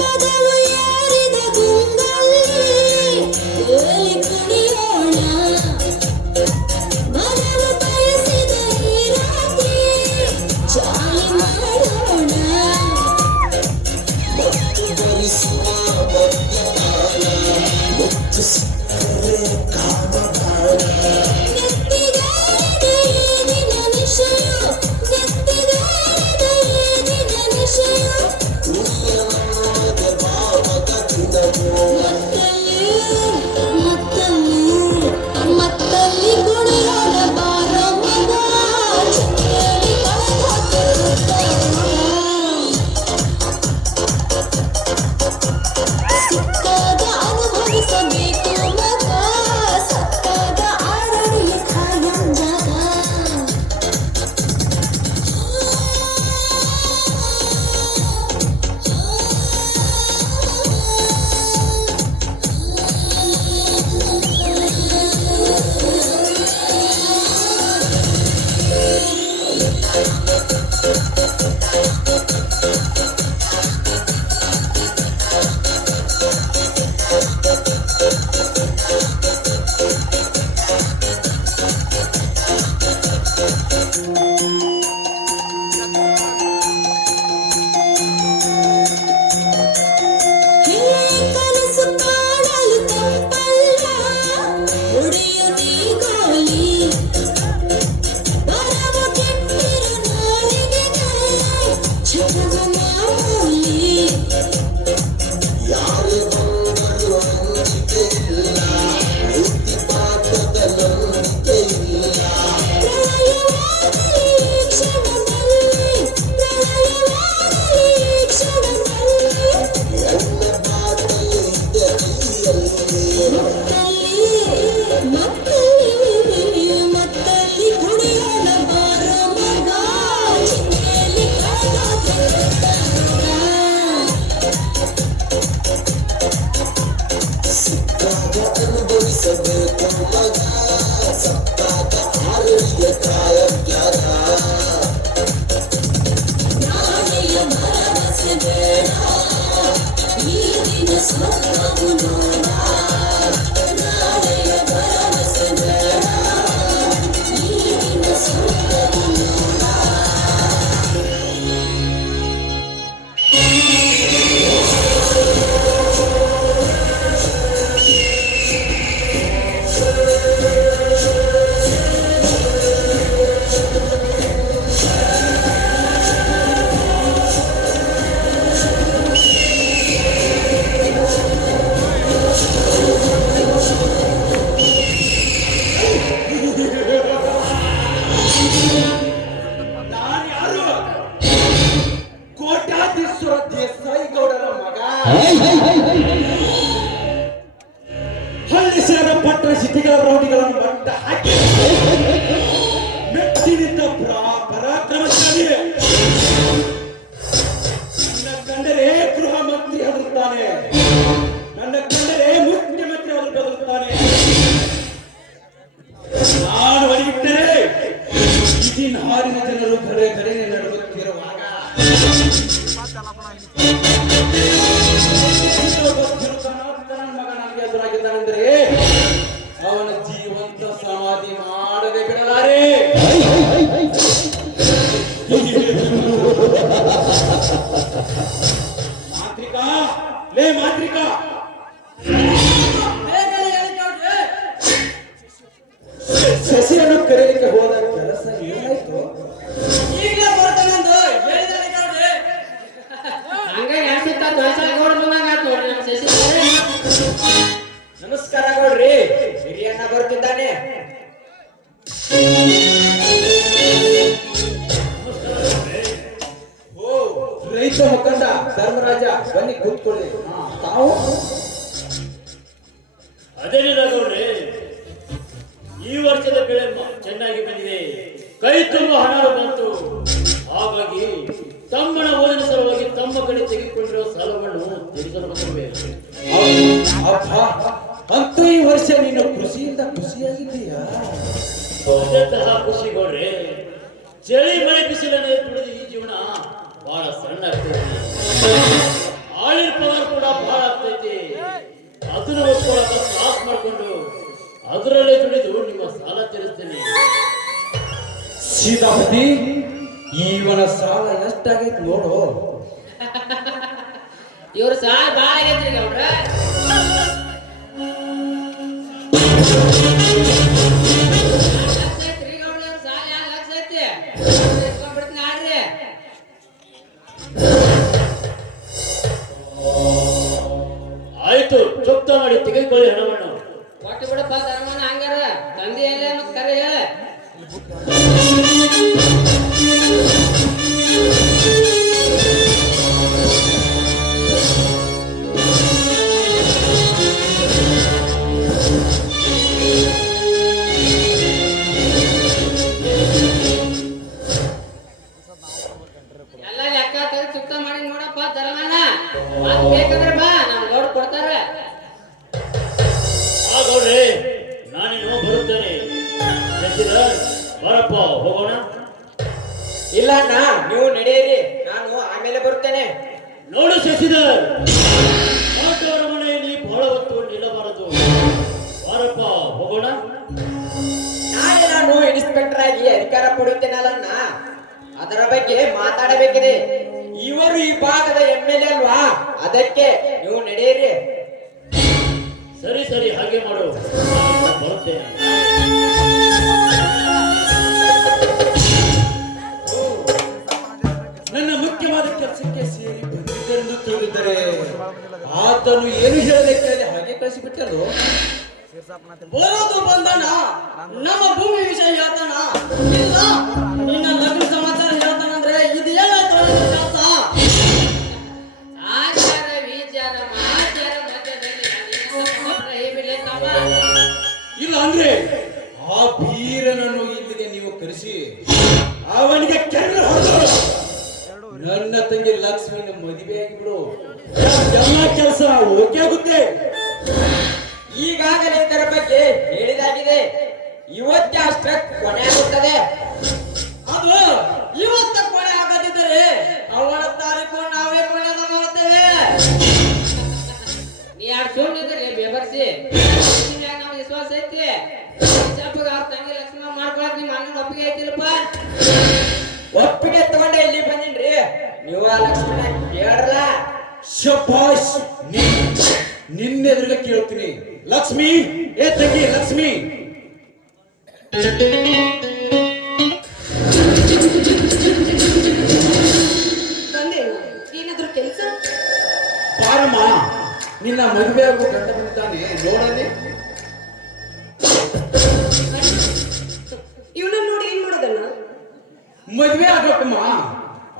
ಮದವು ಏರಿದ ಗುಂಗಲ್ಲಿ ಏಳಿ ಕುಣಿಯೋಣ, ಮನವು ಬಯಸಿದ ಈ ರಾತ್ರಿ ಜಾಲಿ ಮಾಡೋಣ. ಮತ್ತು ಬರಿಸುವ ಮದ್ಯಪಾನ, ಮುತ್ತು ಸಿಕ್ಕರೆ ಕಾಮಗಾನ. ನೆತ್ತಿಗಾರಿದ ಏನಿನ ವಿಷಯ, ನೆತ್ತಿಗಾರಿದ ಏನಿನ ವಿಷಯ. ಮತ್ತಲ್ಲಿ ಕುಣಿಯೋಣ ಬಾರೋ ಮಗ, ಚಿಂತೆಯಲ್ಲಿ ಸಿಕ್ಕಾಗ ಅನುಭವಿಸಬೇಕು ಮಗ, ಸತ್ತಾಗ ಆರಡಿಯ ಕಾಯಂ ಜಾಗ. ಕನಸು ಕಾಣಲು ತಪ್ಪಲ್ಲ, ಉಡಿಯುತ್ತೀ ಗೋಲಿ. ಬರವು ಕೆಟ್ಟಿರು ನಾಲಿಗೆಗೆ ಚಟವು ಮಾಮೂಲಿ. ಯಾರೇ ಬಂದರೂ ನಂಬಿಕೆ ಇಲ್ಲ, ನೀತಿ ಪಾಠದ ನಂಬಿಕೆ ಇಲ್ಲ. ಪ್ರಳಯವಾಗಲಿ ಕ್ಷಣದಲ್ಲಿ, ಪ್ರಳಯವಾಗಲಿ ಕ್ಷಣದಲ್ಲಿ. ಎಲ್ಲ ಬಾಟಲಿ ಇದೆ ಕೈಯಲ್ಲಿ. ಮತ್ತಲ್ಲಿ ಕುಣಿಯೋಣ ಬಾರೋ ಮಗ, ಚಿಂತೆಯಲ್ಲಿ ಕಾಯೋಣ ದೊಡ್ಡ ಮಗ. ಸಿಕ್ಕಾಗ ಅನುಭವಿಸಬೇಕು ಮಗ, ಸತ್ತಾಗ ಆರೋಗ್ಯ ಕಾಯಂ ಜಾಗ. ನಾಳೆಯ ಭರವಸೆ ಬೇಡ, ಈಗಿನ ಸ್ವರ್ಗವು ನೋಡ. ನಾಳೆಯ ಭರವಸೆ ಬೇಡ, ಈಗಿನ ಸ್ವರ್ಗವು ನೋಡ. ಹಳ್ಳಿ ಸೇರ ಪಟ್ಟಣ ಸಿಟಿಗಳ ರೌಡಿಗಳನ್ನು ಮಟ್ಟ ಹಾಕಿ ಮೆಟ್ಟಿನಿಂದ ಪರಾಕ್ರಮಶಾಲಿ. ನನ್ನ ಕಂಡರೆ ಗೃಹ ಮತ್ತು ಬದುಕುತ್ತಾನೆ, ನನ್ನ ಕಂಡರೆ ಮುಖ್ಯಮಂತ್ರಿ ಅವರು ಬದುಕುತ್ತಾನೆ. ನಾನು ಒಳಗಿಟ್ಟರೆ ಇಡೀ ನಾಡಿನ ಜನರು ಕಡೆ ಕಡೆಗೆ ನಡುಗುತ್ತಿರುವಾಗ ನನ್ನ ಮಗ ನನಗೆ ಎದುರಾಗಿದ್ದಾನೆಂದರೆ ಅವನ ಜೀವಂತ ಸಮಾಧಿ ಮಾಡದೆ ಬಿಡಲಾರೆ. ಮಾಂತ್ರಿಕ, ಲೇ ಮಾಂತ್ರಿಕ, ಶಶಿಯನ್ನು ಕರೆಯಲಿಕ್ಕೆ ಹೋದ ಕೆಲಸ ಏನಾಯ್ತು? ಹಂಗಾಗಿ ಅನ್ಸುತ್ತ ದೋಸೆ ಗೌಡ ಬಂದಂಗಾತ್ ನೋಡ್ರಿ ನಮ್ಮ ಶಶಿ. ನಮಸ್ಕಾರ ಗೌಡ್ರಿ, ಹಿರಿಯಣ್ಣ ಬರ್ತಿದ್ದಾನೆ. ಓ, ರೈತ ಮುಖಂಡ ಧರ್ಮರಾಜ, ಬನ್ನಿ ಕೂತ್ಕೊಳ್ಳಿ. ತಾವು ಅದೇನಿಲ್ಲ ನೋಡ್ರಿ, ಈ ವರ್ಷದ ಬೆಳೆ ಚೆನ್ನಾಗಿ ಬಂದಿದೆ, ಕೈ ತುಂಬ ಹಣ ಬಂತು. ಹಾಗಾಗಿ ತಮ್ಮನ ಓದಿನ ಸಲುವಾಗಿ ತಮ್ಮ ಕಡೆ ತೆಗೆದುಕೊಂಡಿರುವ ಸಾಲವನ್ನು ತೀರಿಸಲು ಬಂದಿರಬೇಕು. ಅಬ್ಬಾ, ಅಂತೂ ಈ ವರ್ಷ ನೀನು ಕೃಷಿಯಿಂದ ಖುಷಿಯಾಗಿದ್ದೀಯಾ? ಅದಂತಹ ಖುಷಿ ಕೊಡ್ರಿ. ಚಳಿ ಮಳೆ ಬಿಸಿಲನ್ನು ದುಡಿದು ಈ ಜೀವನ ಬಹಳ ಸಣ್ಣ ಆಗ್ತೈತಿ. ಆಳಿನ ಪಗಾರ ಕೂಡ ಬಹಳ ಆಗ್ತೈತಿ. ಅದನ್ನ ಒಪ್ಕೊಳ್ಳೋಕೆ ತ್ರಾಸ ಮಾಡ್ಕೊಂಡು ಅದರಲ್ಲೇ ದುಡಿದು ನಿಮ್ಮ ಸಾಲ ತೀರಿಸ್ತೇನೆ. ಸೀತಾಪತಿ, ಇವನ ಸಾಲ ಎಷ್ಟಾಗೈತೆ ನೋಡು. ಇವ್ರ ಸಾಲ ಬಾಳ ಆಗೈತ್ರಿ ಗೌಡ್ರ. ಆಯ್ತು, ಚೊಕ್ತ ಮಾಡಿ ತೆಗೆದುಕೊಳ್ಳಿ ಹಣವನ್ನು. ಒಟ್ಟು ಬಿಡಪ್ಪ ಧರ್ಮನ ಹಂಗಾರ ತಂದೆ ಎಲ್ಲ ಮತ್ ಕರೆ ಹೇಳ. ಎಲ್ಲ ಲೆಕ್ಕ ತೆಗೆದು ಚುಕ್ತ ಮಾಡಿ ನೋಡಪ್ಪ ಧರ್ಮನ. ಮತ್ ಬೇಕಂದ್ರೆ ಬಾ, ನಮ್ ಗೌಡ್ ಕೊಡ್ತಾರ. ಗೌಡ್ರೆ, ನಾನೇನು ಬರುತ್ತೇನೆ. ಬರಪ್ಪ, ಹೋಗೋಣ. ಇಲ್ಲ ಅಣ್ಣ, ನೀವು ನಡೆಯಿರಿ, ನಾನು ಆಮೇಲೆ ಬರುತ್ತೇನೆ. ನೋಡು ಶಶಿಧರ್, ಆಟವರ ಮನೆಯಲ್ಲಿ ಬಹಳ ಹೊತ್ತು ನಿಲ್ಲಬಾರದು. ಬಾರಪ್ಪ, ಹೋಗೋಣ. ನಾಳೆ ನಾನು ಇನ್ಸ್ಪೆಕ್ಟರ್ ಆಗಿ ಅಧಿಕಾರ ಪಡೆಯುತ್ತೇನಲ್ಲ, ಅದರ ಬಗ್ಗೆ ಮಾತಾಡಬೇಕಿದೆ. ಇವರು ಈ ಭಾಗದ MLA ಅಲ್ವಾ, ಅದಕ್ಕೆ ನೀವು ನಡೆಯಿರಿ. ಸರಿ ಸರಿ, ಹಾಗೆ ಮಾಡು. ನಾನು ಬರುತ್ತೇನೆ. ನನ್ನ ಮುಖ್ಯವಾದ ಕೆಲಸಕ್ಕೆ ಸೇರಿ ಬಂದಿದ್ದರೆಂದು ತಿಳಿದರೆ ಆತನು ಏನು ಹೇಳಲಿಕ್ಕೆ ಹಾಗೆ ಕಳಿಸಿಬಿಟ್ಟರು. ಬರೋದು ಬಂದಣ, ನಮ್ಮ ಭೂಮಿ ವಿಷಯ ಹೇಳ್ತಾನ. ಇಲ್ಲ ನಿನ್ನ ಲಗ್ನ ಸಮಾಚಾರ ಹೇಳ್ತಾನಂದ್ರೆ ಇದು ಏನಾಯ್ತು ಕೆಲಸ? ಆಚಾರ ವಿಚಾರ ಆಚಾರ ಮಧ್ಯದಲ್ಲಿ ಬಿಡ್ಲಿಕ್ಕವ. ಇಲ್ಲ ಅಂದ್ರೆ ಆ ಬೀರನನ್ನು ಇಲ್ಲಿಗೆ ನೀವು ಕರೆಸಿ ಅವನಿಗೆ ಕೆರಳು ಹೊಡೆದು ನನ್ನ ತಂಗಿ ಲಕ್ಷ್ಮಿನ ಮದುವೆ ಆಗಿಬಿಡು. ಎಲ್ಲ ಕೆಲಸ ಓಕೆ ಆಗುತ್ತೆ. ಈಗಾಗಲೇ ಇದರ ಬಗ್ಗೆ ಹೇಳಿದಾಗಿದೆ. ಇವತ್ತೇ ಅಷ್ಟೇ ಕೊನೆ ಆಗುತ್ತದೆ. ಅದು ಇವತ್ತ ಕೊನೆ ಆಗದಿದ್ದರೆ ಅವಳ ತಾರೀಕು ನಾವೇ ಕೊನೆ ಮಾಡ್ತೇವೆ. ನೀ ಯಾರು ಸುಮ್ಮನಿದ್ರೆ ಬೆಬರ್ಸಿ ನಮ್ಗೆ ವಿಶ್ವಾಸ ಐತಿ. ಸ್ವಲ್ಪ ಅವ್ರ ತಂಗಿ ಲಕ್ಷ್ಮಣ ಮಾಡ್ಕೊಳಕ್ ನಿಮ್ಮ ಅಣ್ಣನ ಒಪ್ಪಿಗೆ ಐತಿಲ್ಲಪ್ಪ. ಒಪ್ಪಿಗೆ ತಗೊಂಡೆ ಇಲ್ಲಿ ಬಂದಿನ್ರಿ. ನೀವು ಆ ಲಕ್ಷ್ಮಣ ಕೇಳ್ರಲ್ಲ. ಶಭಾಷ್, ನಿನ್ನೆದುರಿಗೆ ಕೇಳ್ತೀನಿ. ಲಕ್ಷ್ಮಿ, ಏ ತಂಗಿ ಲಕ್ಷ್ಮಿ, ತಂದೆ, ಏನಾದ್ರು ಕೆಲಸ? ಪಾರಮ್ಮ, ನಿನ್ನ ಮದುವೆ ಆಗೋ ಗಂಡ ಬಂದಿದ್ದಾನೆ, ನೋಡನೆ. ಇವನನ್ನ ನೋಡಿ ಏನ್ ಮಾಡೋದನ್ನ? ಮದುವೆ ಆಗಬೇಕಮ್ಮ.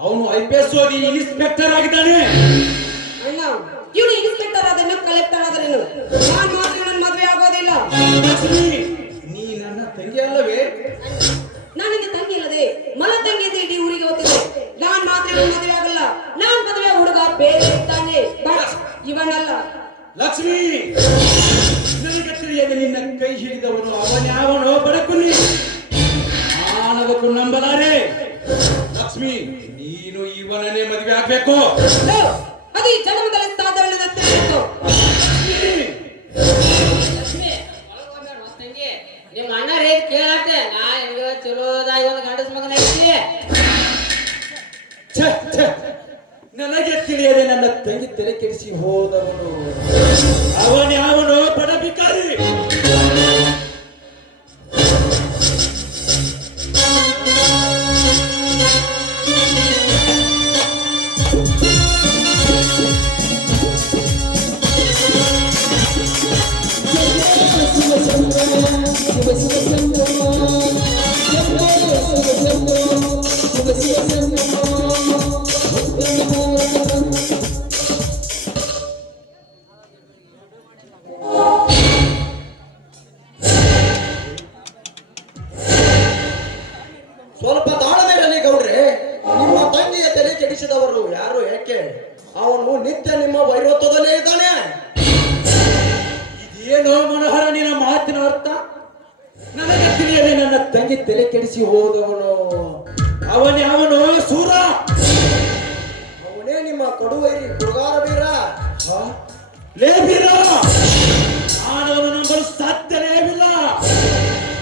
ಅವನು IPS ಓದಿ ಇನ್ಸ್ಪೆಕ್ಟರ್ ಆಗಿದ್ದಾನೆ. ಅಣ್ಣ, ಇವನು ಇನ್ಸ್ಪೆಕ್ಟರ್ ಆದನ್ನು ಕಲೆಕ್ಟರ್ ಆದರೇನು? ನಾನ್ ಮಾತ್ರ ಇವನನ್ನ ಮದುವೆ ಆಗೋದಿಲ್ಲ. ಲಕ್ಷ್ಮಿ, ನೀ ನನ್ನ ತಂಗಿ ಅಲ್ಲವೇ? ನಾನು ನಿನ್ನ ತಂಗಿ ಇಲ್ಲದೆ ಮನ ತಂಗಿ ಅಂತ ಇಡೀ ಊರಿಗೆ ಹೋಗ್ತಿದ್ದೆ. ನಾನ್ ಮಾತ್ರ ಇವನ ಮದುವೆ ಆಗಲ್ಲ. ನಾನ್ ಮದುವೆ ಹುಡುಗ ಬೇರೆ ಇದ್ದಾನೆ. ಬಟ್ ಇವನಲ್ಲ. ಲಕ್ಷ್ಮಿ, ನನಗೆ ತಿಳಿಯದೆ ನಿನ್ನ ಕೈ ಹಿಡಿದವನು ಅವನ್ಯಾವನೋ ಬಡಕುನಿ, ನಾನದಕ್ಕೂ ನಂಬಲಾರೆ. ಲಕ್ಷ್ಮಿ, ನೀನು ಇವನನ್ನೇ ಮದುವೆ ಆಗ್ಬೇಕು. ಲೋ, ಅದು ಈ ಜನ್ಮದಲ್ಲಿ ಸಾಧಾರಣದಂತೆ ಇತ್ತು. ಲಕ್ಷ್ಮಿ, ಒಳಗ್ ಹೋಗ್ಬೇಡ ಹೊಸ್ತಂಗಿ. ನಿಮ್ಮ ಅಣ್ಣ ರೇಟ್ ಕೇಳಾತೆ ನಾ ಹೆಂಗ ಚಲೋದಾಗಿ ಒಂದು ಗಂಡಸ ಮಗನ ಐತಿ. ಛೆ, ಛೆ, ನನಗೆ ತಿಳಿಯದೆ ನನ್ನ ತಂಗಿ ತಲೆ ಕೆಡಿಸಿ ಹೋದವನು ಅವನ್ಯಾವನೋ ಬಡ ಬಿಕಾರಿ. ಸ್ವಲ್ಪ ತಾಳ್ಮೆ ಇರಲಿ ಗೌಡ್ರೆ. ನಿಮ್ಮ ತಂಗಿಯ ತಲೆ ಕೆಡಿಸಿದವರು ಯಾರು, ಏಕೆ? ಅವನು ನಿತ್ಯ ನಿಮ್ಮ ವೈರತ್ವದಲ್ಲೇ ಇದ್ದಾನೆ. ಇದೇನೋ ಮನೋಹರ ನಿನ್ನ ಮಾತಿನ ಅರ್ಥ? ನನಗೆ ತಿಳಿಯದೆ ನನ್ನ ತಂಗಿ ತಲೆ ಕೆಡಿಸಿ ಹೋದವನು ಅವನ್ಯಾವನೋ ಸೂರ. ಅವನೇ ನಿಮ್ಮ ಕಡುವೈರಿ ಗುರುಗಾರ ಬೀರ. ಹ? ಲೇ ಬೀರ, ನಾನವನು ನಂಬಲು ಸಾಧ್ಯವೇ ಇಲ್ಲ.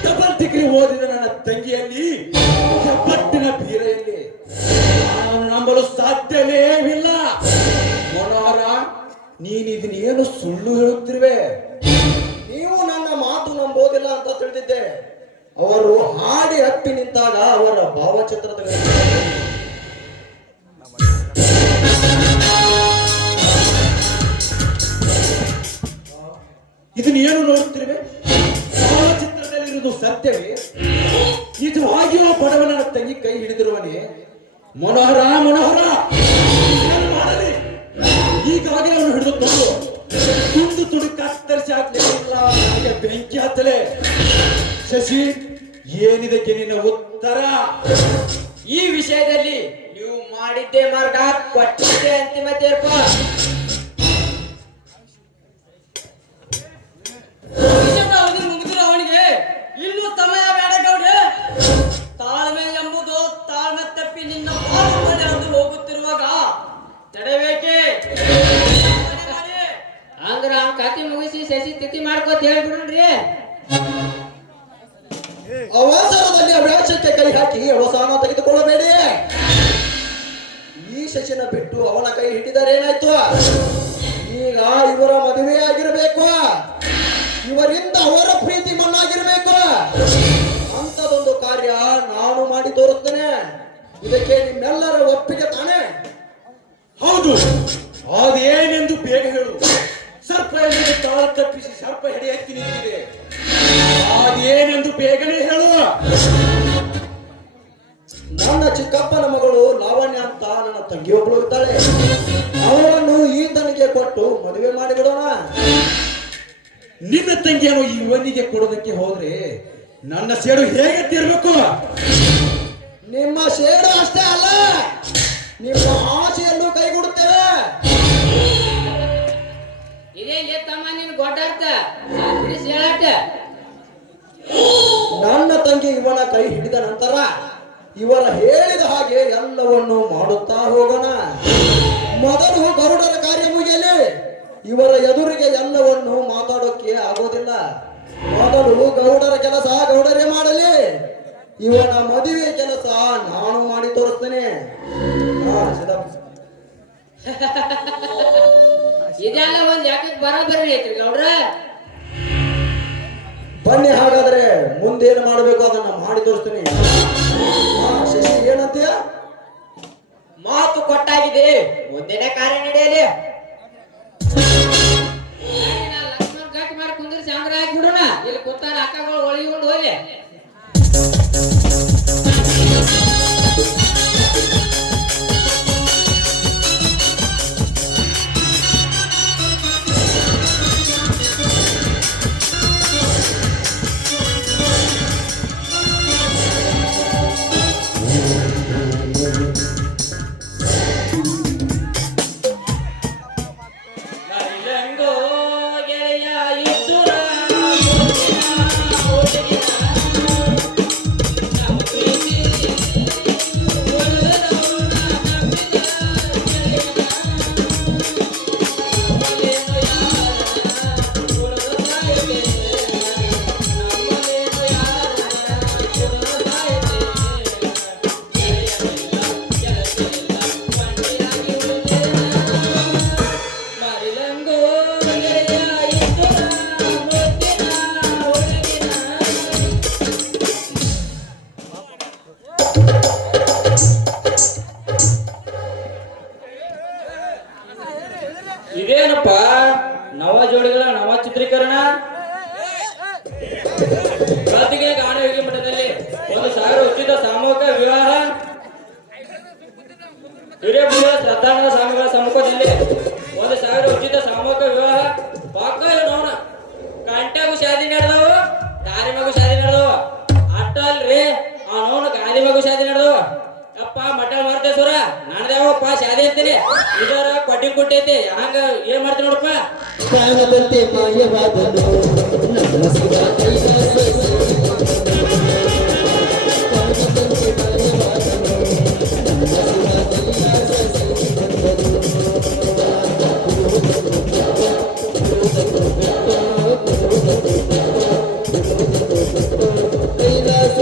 ಡಬಲ್ ಡಿಗ್ರಿ ಓದಿದ ನನ್ನ ತಂಗಿಯಲ್ಲಿ ಹೆಬ್ಬಟ್ಟಿನ ಬೀರೆಯಲ್ಲಿ ನಾನು ನಂಬಲು ಸಾಧ್ಯವೇ ಇಲ್ಲ. ಮನೋಹರ, ನೀನು ಇದನ್ನೇನು ಸುಳ್ಳು ಹೇಳುತ್ತಿರುವೆ? ನೀವು ನನ್ನ ಮಾತು ನಂಬೋದಿಲ್ಲ ಅಂತ ತಿಳಿದಿದ್ದೆ. ಅವರು ಹಾಡಿ ಅಪ್ಪಿ ನಿಂತಾಗ ಅವರ ಭಾವಚಿತ್ರದಲ್ಲಿ ಇದನ್ನ ಏನು ನೋಡುತ್ತಿರುವೆ? ಭಾವಚಿತ್ರದಲ್ಲಿರುವುದು ಸತ್ಯವೇ? ನಿಜವಾಗಿಯೂ ಬಡವನ ತಂಗಿ ಕೈ ಹಿಡಿದಿರುವನೇ? ಮನೋಹರ, ಮನೋಹರ, ಏನು ಮಾಡಲಿ? ಈಗಾಗಲೇ ಅವನು ಹಿಡಿದು ತುಂಡು ತುಡು ಕತ್ತರಿಸಿ ಹಾಕ್ಲಿಲ್ಲ, ನನಗೆ ಬೆಂಕಿ ಹತ್ತಲೆ. ಶಶಿ, ಏನಿದಕ್ಕೆ ನಿನ್ನ ಉತ್ತರ? ಈ ವಿಷಯದಲ್ಲಿ ನೀವು ಮಾಡಿದ್ದೇ ಮಾರ್ಗ, ಕೊಟ್ಟಿದ್ದೇ ಅಂತಿಮ ತೀರ್ಪು. ಮುಗಿದ್ರು ಅವನಿಗೆ ಇನ್ನೂ ಸಮಯ ಬೇಡ ಗೌಡ್ರೆ. ತಾಳ್ಮೆ ಎಂಬುದು ತಾಳ್ಮೆ ತಪ್ಪಿ ನಿನ್ನ ಪಾದದಲ್ಲಿ ಅದು ಹೋಗುತ್ತಿರುವಾಗ ತಡಬೇಕೆ? ಅಂದ್ರ ಅವ್ನ ಕತಿ ಮುಗಿಸಿ ಶಶಿ ತಿಥಿ ಮಾಡ್ಕೋತ ಹೇಳ್ಬಿಡ್ರಿ. ಅವಸರದಲ್ಲಿ ಅಭ್ಯಾಸಕ್ಕೆ ಕೈ ಹಾಕಿ ಅವಸಾನ ತೆಗೆದುಕೊಳ್ಳಬೇಡಿ. ಈ ಶಶಿನ ಬಿಟ್ಟು ಅವನ ಕೈ ಹಿಡಿದರೆ ಏನಾಯ್ತು? ಈಗ ಇವರ ಮದುವೆ ಆಗಿರಬೇಕು, ಇವರಿಂದ ಅವರ ಪ್ರೀತಿ ಮಣ್ಣಾಗಿರ್ಬೇಕು. ಅಂತದೊಂದು ಕಾರ್ಯ ನಾನು ಮಾಡಿ ತೋರಿಸ್ತೇನೆ. ಇದಕ್ಕೆ ನಿಮ್ಮೆಲ್ಲರ ಒಪ್ಪಿಗೆ ತಾನೇ? ಹೌದು, ಅದೇನೆಂದು ಬೇಗ ಹೇಳು. ಸರ್ಪ ಎನ್ನುವುದು ತಾಳು ತಪ್ಪಿಸಿ ಸರ್ಪ ಹೆಡೆ ಎತ್ತಿ ನಿಂತಿದೆ. ಅದೇನೆಂದು ಬೇಗನೆ ಹೇಳು. ನನ್ನ ಚಿಕ್ಕಪ್ಪನ ಮಗಳು ಲಾವಣ್ಯ ಅಂತ ನನ್ನ ತಂಗಿಯೊಬ್ಬಳು ಇದ್ದಾಳೆ. ಅವಳನ್ನು ಈತನಿಗೆ ಕೊಟ್ಟು ಮದುವೆ ಮಾಡಿಬಿಡೋಣ. ನಿನ್ನ ತಂಗಿಯನ್ನು ಇವನಿಗೆ ಕೊಡೋದಕ್ಕೆ ಹೋದ್ರೆ ನನ್ನ ಸೇಡು ಹೇಗೆ ತೀರ್ಬೇಕು? ನಿಮ್ಮ ಸೇಡು ಅಷ್ಟೇ ಅಲ್ಲ, ನಿಮ್ಮ ಆಸೆಯನ್ನು ಕೈಗೂಡುತ್ತೇವೆ. ಇದೇನ್ ತಮ್ಮ ನಿನ್ ಗೊಡ್ಡಾರ್ಥ ಬಿಡಿಸಿ ಹೇಳಾಟ. ನನ್ನ ತಂಗಿ ಇವನ ಕೈ ಹಿಡಿದ ನಂತರ ಇವರ ಹೇಳಿದ ಹಾಗೆ ಎಲ್ಲವನ್ನು ಮಾಡುತ್ತಾ ಹೋಗೋಣ. ಮೊದಲು ಗರುಡರ ಕಾರ್ಯ ಮುಗಿಯಲಿ. ಇವರ ಎದುರಿಗೆ ಎಲ್ಲವನ್ನು ಮಾತಾಡೋಕೆ ಆಗೋದಿಲ್ಲ. ಮೊದಲು ಗೌಡರ ಕೆಲಸ ಗೌಡರೇ ಮಾಡಲಿ. ಇವನ ಮದುವೆ ಕೆಲಸ ನಾನು ಮಾಡಿ ತೋರಿಸ್ತೇನೆ. ಇದೆಲ್ಲ ಒಂದ್ ಯಾಕೆ ಬರೋಬರ್ರಿ ಐತ್ರಿ ಗೌಡ್ರ. ಬನ್ನಿ, ಹಾಗಾದ್ರೆ ಮುಂದೇನು ಮಾಡಬೇಕು ಅದನ್ನ ಮಾಡಿ ತೋರಿಸ್ತೇನೆ. ಶಶಿ, ಏನಂತೀಯ? ಮಾತು ಕೊಟ್ಟಾಗಿದೆ, ಮುಂದಿನ ಕಾರ್ಯ ನಡೆಯಲಿ. ಲಕ್ಷ್ಮಣ್ ಗಟ್ಟಿ ಮಾಡಿ ಕುಂದಿರಿಸಿ ಅಂದ್ರ ಹಾಕಿ ಬಿಡೋಣ. ಇಲ್ಲಿ ಕೂತಾರ ಅಕ್ಕಗಳು ಒಳಗಿಕೊಂಡು ಹೋಗ್ಲಿ. ಇದೇನಪ್ಪ ನವ ಜೋಡಿಗಳ ನವ ಚಿತ್ರೀಕರಣ. ಗದಗಿನ ಗಾನಯೋಗಿ ಮಠದಲ್ಲಿ 1,000 ಉಚಿತ ಸಾಮೂಹಿಕ ವಿವಾಹ. ಹಿರೇಬುಡಿಯ ಶ್ರದ್ಧಾನಂದ ಸ್ವಾಮಿಗಳ ಸಮ್ಮುಖದಲ್ಲಿ 1,000 ಉಚಿತ ಸಾಮೂಹಿಕ ವಿವಾಹ. ಪಕ್ಕ ನೋಡ ಕಂಟ್ಯಾಗು ಶಾದಿ ನಡೆದವು, ದಾರಿ ಮಗು ಶಾದಿ ನಡೆದವ. ಅಟ್ಟ ಅಲ್ರಿ ಅವನವನು ಗಾದಿ ಮಗು ಶಾದಿ ನಡೆದವ. ಅಪ್ಪ ಮಠ ಮಾರ್ತೇಶ್ವರ ನಾನದೇವಪ್ಪ ಶಾದಿ ಅಂತೀನಿ. ಇದರ ಕೊಟ್ಟಿ ಕೊಟ್ಟೈತಿ ಹಂಗ ಏನ್ ಮಾಡ್ತೀನಿ ನೋಡಪ್ಪ. ಕಾಣದಂತೆ ಮಾಯವಾದನು ನನ್ನ ಶಿವ ಕೈಲಾಸ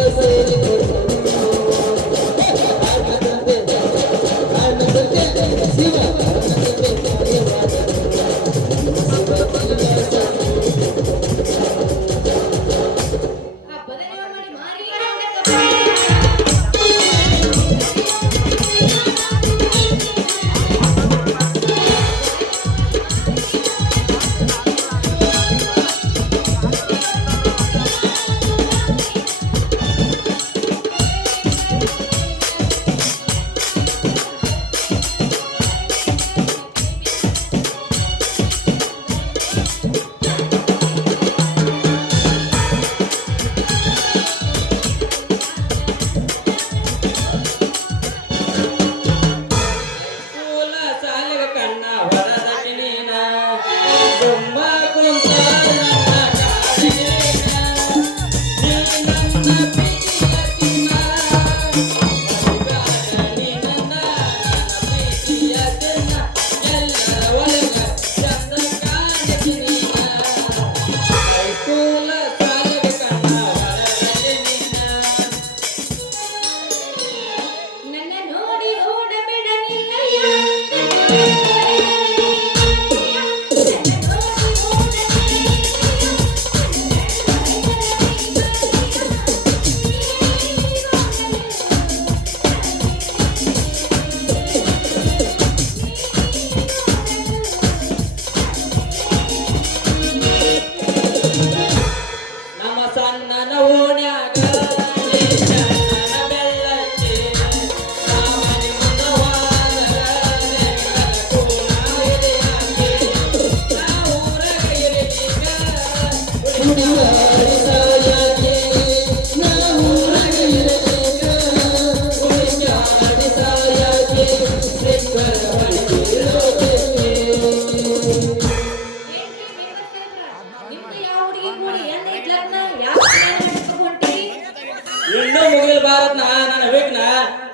ಇನ್ನೂ ಮುಗಿಲ್ ಭಾರತ್ನ ನನ್ನ ಬೇಕನ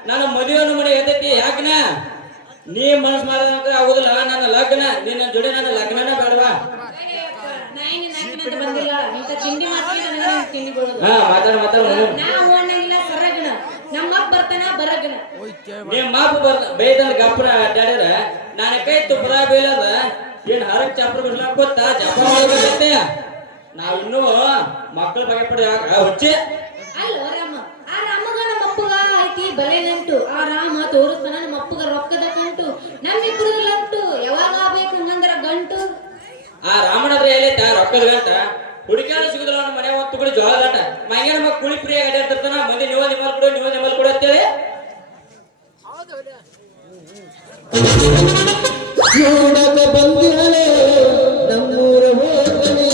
ನನ್ನ ಮದುವೆಯನ್ನು ಮನೆ ಎದ್ದೈತಿ ಯಾಕನ ನೀ ಮನಸ್ ಮಾಡೋದಂತ ಆಗುದಿಲ್ಲ. ನನ್ನ ಲಗ್ನ ನಿನ್ನ ಜೋಡಿ ನನ್ನ ಲಗ್ನನ ಬೇಡವಾ. ಬಂದಿಲ್ಲ ಇಂತ ತಿಂಡಿ ಮಾಡ್ತೀವಿ ನನಗೆ ತಿಂಡಿ ಕೊಡೋದು. ಹಾ ಮಾತಾಡ ನಾವು ಅನ್ನಂಗಿಲ್ಲ ಸರಗಣ ನಮ್ಮ ಅಪ್ಪ ಬರ್ತಾನ ಬರಗಣ. ನಿಮ್ಮ ಅಪ್ಪ ಬೈದಂದ್ರೆ ಗಪ್ಪನ ಅಡ್ಡಾಡ್ಯಾರ ನಾನು ಕೈ ತುಪ್ಪದ ಬೀಳದ ಏನ್ ಹರಕ್ ಚಾಪ್ರ ಬಿಡ್ಲಾಕ ಗೊತ್ತಾ ಜಪ ಮಾಡ್ಬೇಕಂತೆ. ನಾವ್ ಇನ್ನೂ ಮಕ್ಕಳ ಬಗ್ಗೆ ಪಡಿ ಹುಚ್ಚಿ ಅಲ್ಲೋ ರಾಮ ಆ ರಾಮಗ ನಮ್ಮ ಅಪ್ಪಗ ಐತಿ ಬಲೆ ನಂಟು. ಆ ರಾಮ ತೋರಿಸ್ತಾನ ನಮ್ಮ ಅಪ್ಪಗ ರೊಕ್ಕದ ಕಂಟು. ನಮ್ಮಿಬ್ಬರದು ಲಂಟು ಯಾವಾಗ ಆಗ್ಬೇಕು ಹಂಗಂದ್ರ ಗಂಟು. ಆ ರಾಮನದ್ರ ಎಲ್ಲೈತ ರೊಕ್ಕದ ಗಂಟ ಹುಡುಕ್ಯಾಡ ಸಿಗುದಿಲ್ಲ ನಮ್ಮ ಮನೆ ಒಂದು ತುಗಡಿ ಜೋಳ ಗಂಟ ಮಂಗೆ ನಮ್ಮ ಕುಳಿ ಪ್ರಿಯ ಅಡ್ಡಾಡ್ತಿರ್ತಾನ ಮಂದಿ ನೀವು ನಿಮ್ಮಲ್ ಕೊಡು ಅಂತೇಳಿ ನೋಡಕ ಬಂದಿರಲೇ ನಮ್ಮೂರ ಹೋಗಲೇ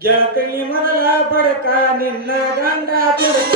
ಗೆಳತಿ ಮೊದಲ ಬಡಕ ನಿನ್ನ ಗಂಡ ತುಡುಕ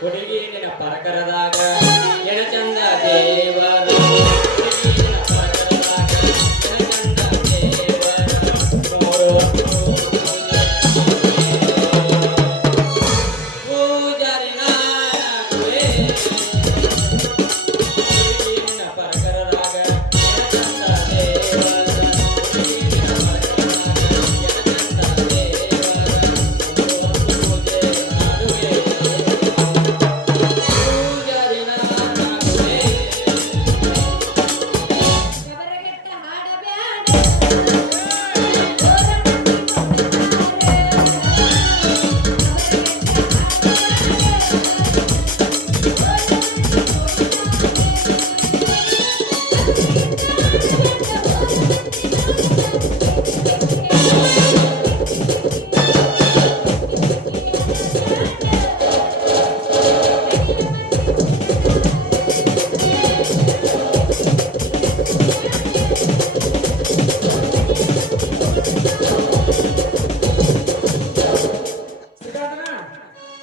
ಹುಡುಗಿ ನಿನ್ನ ಪರಕರದಾಗ ಎಣ ಚಂದ ದೇವರ ಹುಡುಗಿ ನಿನ್ನ ಪರಕರದಾಗ ಎಣ ಚಂದ ದೇವರ ಮೂರು ಪೂಜಾರಿ ನಾನಗುವೆ ಹುಡುಗಿ ನಿನ್ನ ಪರಕರದಾಗ ಎಣ ಚಂದ ದೇವರ ಹುಡುಗಿ ನಿನ್ನ ಪರಕರದಾಗ ಎಣ ಚಂದ ದೇವರ ಪೂಜೆ ನಾಡುವೆ ಪೂಜಾರಿ ನಾನಗುವೆ ಶಬರಗಟ್ಟ ಹಾಡಬ್ಯಾಡ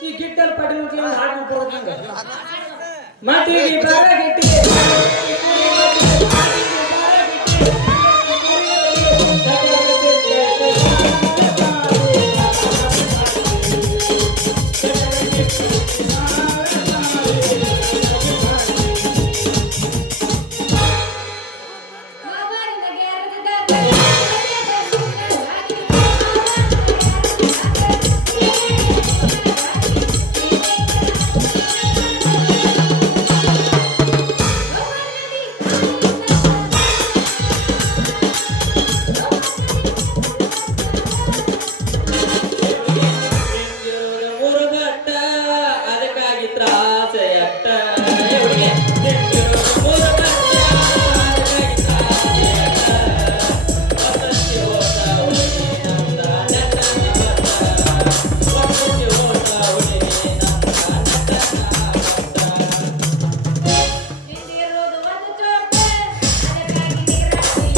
ಈ ಗಿಟ್ಟಲ್ ಪಡಿ ಹಾಡು ಬರೋದು ಮತ್ತೆ ಈ ಬರ ಗಿಟ್ಟಿ ಮೂರು ಬಟ್ಟ ಅದಕ್ಕಾಗಿ ತ್ರಾಸ ಎಟ್ಟ ಮೂರು ಬಟ್ಟ ಅದಕ್ಕಾಗಿ ತ್ರಾಸ ಎಟ್ಟ ವಸಂತಿ ಹೋದ ಹುಡುಗಿ ನಂದ ನಟನ ಬಟ್ಟ ವಸಂತಿ ಹೋದ ಹುಡುಗಿ ನಂದ ನಟನ ಬಟ್ಟ ನಿಂದಿರೋದು ಒಂದು ಚೋಟ ಅದಕ್ಕಾಗಿ ನೀರಾಗಿ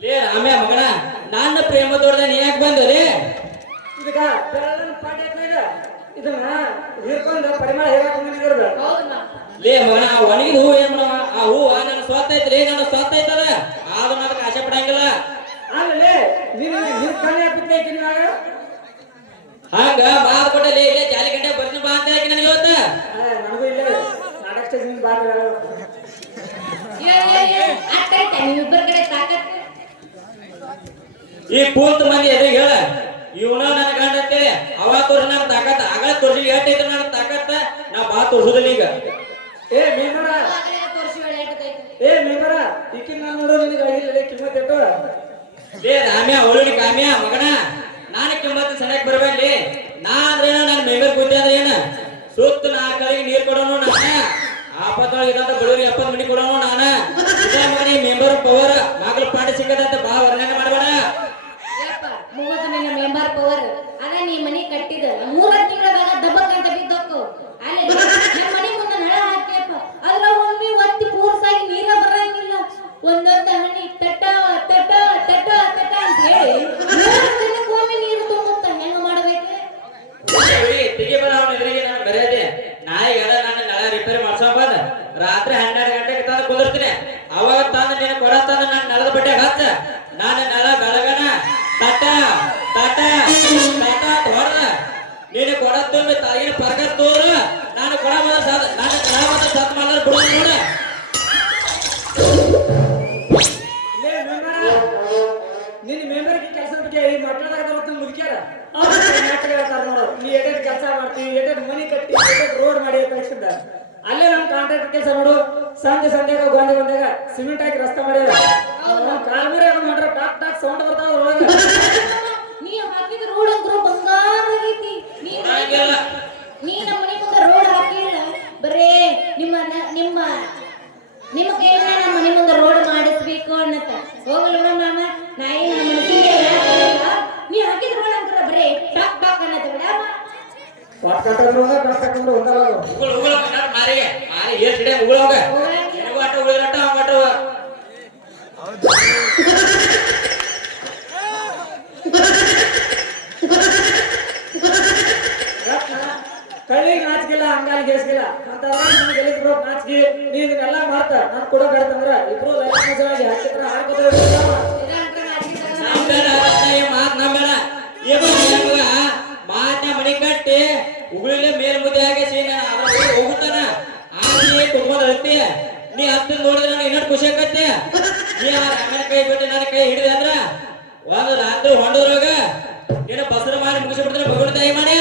ಲೇ ರಾಮ್ಯ ಮಗನ ನನ್ನ ಪ್ರೇಮ ತೋಟದ ನೀ ಯಾಕೆ ಬಂದ್ರಿ ಇದಕ್ಕ ಬೆಳ್ಳನ ಪಾಟಿ ಹಾಕಿದ ಇದನ್ನ ಹಿಡ್ಕೊಂಡು ಪರಿಮಳ ಹೇಗಾಕೊಂಡಿದ್ರು ಹೌದಮ್ಮ. ಲೇ ಮಗನ ಆ ಒಣಗಿದ ಹೂ ಏನ್ ಮಾಡವ ಆ ಹೂ ನನ್ನ ಸ್ವತ್ತ ಐತ್ರಿ ನನ್ನ ಸ್ವತ್ತ ಐತದ ಆದ್ರೂ ಅದಕ್ಕೆ ಆಸೆ ಪಡಂಗಿಲ್ಲ ಆಮೇಲೆ ನೀನು ನಿನ್ ಕಣ್ಣೆ ಹಾಕ್ಬಿಟ್ಟು ಇವಾಗ ಹಂಗ ಮಾತು ಕೊಟ್ಟಲ್ಲಿ ಇಲ್ಲೇ ಜಾಲಿ ಗಂಟೆ ಬರ್ತೀನಿ ಬಾ ಅಂತ ಹಾಕಿ ನನಗೆ ಇವತ್ತ ನನಗೂ ಇಲ್ಲೇ ನಾಟಕ ಸ್ಟೇಜ್ ಬಾರ್ದು ಅಟ್ಟ ನೀವಿಬ್ಬರ ಕಡೆ ತಾಕತ್ ಈ ಕೂತ್ ಮಂದಿ ಎದುರಿಗೆ ಹೇಳ ಇವನ ನನ್ನ ಗಂಡ ಅಂತೇಳಿ ಅವಾಗ ತೋರ್ಸಿ ನನ್ನ ತಾಕತ್ತ ಆಗ ತೋರ್ಸಿ ಎಟ್ಟೈತ್ರ ನನ್ನ ತಾಕತ್ತ ನಾ ಬಾ ತೋರ್ಸುದಿಲ್ಲ ಈಗ ಏ ಮೇಮರ ತೋರಿಸಿ ಏ ಮೇಮರ ಈಕಿನ ನಾನು ನೋಡೋ ನಿನಗೆ ಆಗಿಲ್ಲ ಕಿಮ್ಮತ್ ಎಟ್ಟು ಲೇ ರಾಮ್ಯ ಅವಳಿನ ಕಾಮ್ಯ ಮಗನ ನಾನು ಕಿಮ್ಮತ್ತ ಸರಿಯಾಗಿ ಬರ್ಬೇಡಿ ನಾ ಅಂದ್ರೆ ನನ್ನ ಮೆಂಬರ್ ಬುದ್ಧಿ ಅಂದ್ರೆ ಏನ ಸುತ್ತ ನಾಲ್ಕಳಿಗೆ ನೀರ್ ಕೊಡೋನು ನಾನ ಆಪತ್ತೊಳಗೆ ಇದಂತ ಬಡವರಿಗೆ 70 ಮನಿ ಕೊಡೋನು ನಾನ ಇದ ಮಗನಿ ಮೆಂಬರ್ ಪವರ್ ಮಗಳ ಪಾಠ ಸಿಕ್ಕದಂತ ಬಾ ವರ್ಣನೆ ಮಾಡಬೇಡ ಮೂವತ್ತು ನಿನ್ನ ಮೆಂಬರ್ ಪವರ್ ಅದ ನೀ ಮನಿ ಕಟ್ಟಿದ 3 ತಿಂಗಳದಾಗ ದಬಕ್ ಅಂತ ಬಿದ್ದೋಕು ಅಲ್ಲಿ ನಮ್ಮ ಮನಿ ಮುಂದೆ ನಳ ಹಾಕ್ಯಪ್ಪ ಅದ್ರ ಒಮ್ಮೆ ಒತ್ತಿ ಪೂರ್ಸಾಗಿ ನೀರ ಬರಂಗಿಲ್ಲ ಒಂದೊಂದು ಹನಿ ತಟ ತಟ ತಟ ತಟ ಅಂತ ಹೇಳಿ 3 ದಿನಕ್ಕೊಮ್ಮೆ ನೀರು ತುಂಬುತ್ತ ಹೆಂಗ ಮಾಡ್ಬೇಕು ತೆಗಿಬೇಡ ಅವನ ಎದುರಿಗೆ ನಾನು ಬರೆಯದೆ ನಾಯಿಗೆಲ್ಲ ನಾನು ನಳ ರಿಪೇರಿ ಮಾಡ್ಸೋ ಬಂದ ರಾತ್ರಿ 12 ಗಂಟೆಗೆ ತಂದು ಕುಂದಿರ್ತೀನಿ ಅವಾಗ ತಂದು ನೀನು ಕೊಡ ತಂದು ನಾನು ನಳದ ಬಟ್ಟೆ ಹಚ್ಚ ನಾನು ನಳ ಬೆಳಗನ ತಟ ತಟ ತಟ ಹೊಡೆದ ನೀನು ಕೊಡ ತುಂಬಿ ತಾಯಿನ ಪರ್ಗ ತೋರು ನಾನು ಕೊಡ ಬಂದ ಸಾಧ ನಾನು ನಳ ಬಂದ ಸತ್ ಮಾಡಿದ್ರೆ ಬಿಡೋದು ನೋಡ ಲೇ ಮೇಮರ ನಿನ್ನ ಮೆಂಬರ್ಗೆ ಕೆಲಸ ಬಗ್ಗೆ ಈ ಮಕ್ಕಳದಾಗ ಮುದುಕ್ಯಾರ ನೋಡು ನೀ ಎಷ್ಟೆಷ್ಟು ಕೆಲಸ ಮಾಡ್ತೀವಿ ಎಷ್ಟೆಷ್ಟು ಮನಿ ಕಟ್ಟಿ ಎಷ್ಟೆಷ್ಟು ರೋಡ್ ಮಾಡಿ ಕಳಿಸಿದ್ದ ಅಲ್ಲೇ ನಮ್ಮ ಕಾಂಟ್ರಾಕ್ಟರ್ ಕೆಲಸ ನೋಡು ಸಂಧ್ಯಾಗ ಗೊಂದಾಗ ಸಿಮೆಂಟ್ ಹಾಕಿ ರಸ್ತೆ ಮಾಡ್ಯಾರ ಕಾಲ್ಮೀರಿ ಮಾಡ್ರ ಟಾಕ್ ಟಾಕ್ ಸೌಂಡ್ ಬರ್ತಾವ ಒಳಗ ನೀ ಹಾಕಿದ ರೋಡ್ ಅಂದ್ರು ಬಂಗಾರ ಆಗೈತಿ ಹಂಗಿಲ್ಲ. ನೀ ನಮ್ಮ ಮನೆ ಮುಂದೆ ರೋಡ್ ಹಾಕಿಲ್ಲ ಬರೇ ನಿಮ್ಮ ಕೈಯಿಂದ ನಮ್ಮ ಮನೆ ಮುಂದೆ ರೋಡ್ ಮಾಡಿಸ್ಬೇಕು ಅನ್ನತ್ತ ಹೋಗಲ್ವ ಮಾಮ ನಾ ಏನು ನಮ್ಮ ಮನಸ್ಸಿಗೆ ನೀ ಹಾಕಿದ ರೋಡ್ ಅಂದ್ರ ಬರೇ ಟಾಕ್ ಟಾಕ್ ಅನ್ನತ್ತ ಬಿಡಮ್ಮ ಉಗುಳು ಉಗುಳು ನಾನು ಮಾರಿಗೆ ಮಾರಿ ಏರ್ ಸಿಡೆ ಉಗುಳು ಹೋಗ ನಿನಗೂ ಅಟ್ಟ ಉಗುಳರಟ್ಟ ಅವಂಗ ಅಟ್ಟ ಕಳ್ಳಿಗೆ ನಾಚಿಕಿಲ್ಲ ಹಂಗಾಗಿ ಗೆಲ್ಸಿಲ್ಲ ಅಂತ ಗೆಲ್ಲಿದ್ರು ನಾಚಿಕೆ ನೀ ಇದನ್ನೆಲ್ಲ ಮಾಡ್ತ ನಾನು ಕೂಡ ಬೇಡಂದ್ರ ಇಬ್ರು ಲೈಫ್ ಹಾಕಿದ್ರ ಹಾಕೋದ್ರ ಮಾತ್ ನಂಬೇಡ ಮಾತನ್ನ ಮಣಿ ಕಟ್ಟಿ ಉಗುಳಿಲೆ ಮೇಲ್ ಮುದ್ದೆ ಹಾಕಿ ಹೋಗುತ್ತಾನ ಆಗಿ ಕುತ್ಕೊಂಡ್ ಹತ್ತಿ ನೀ ಹತ್ತಿ ನೋಡಿದ್ರೆ ನನಗೆ ಇನ್ನೊಂದು ಖುಷಿ ಆಕತ್ತೆ ನೀ ಅಮ್ಮನ ಕೈ ಬಿಟ್ಟು ನನ್ನ ಕೈ ಹಿಡಿದೆ ಅಂದ್ರ ಒಂದು ರಾತ್ರಿ ಹೊಂಡದ್ರಾಗ ನೀನು ಬಸರ ಮಾಡಿ ಮುಗಿಸಿ ಬಿಡ್ತಾರೆ ಭಗವಂತ ತಾಯಿ ಮಾಡಿ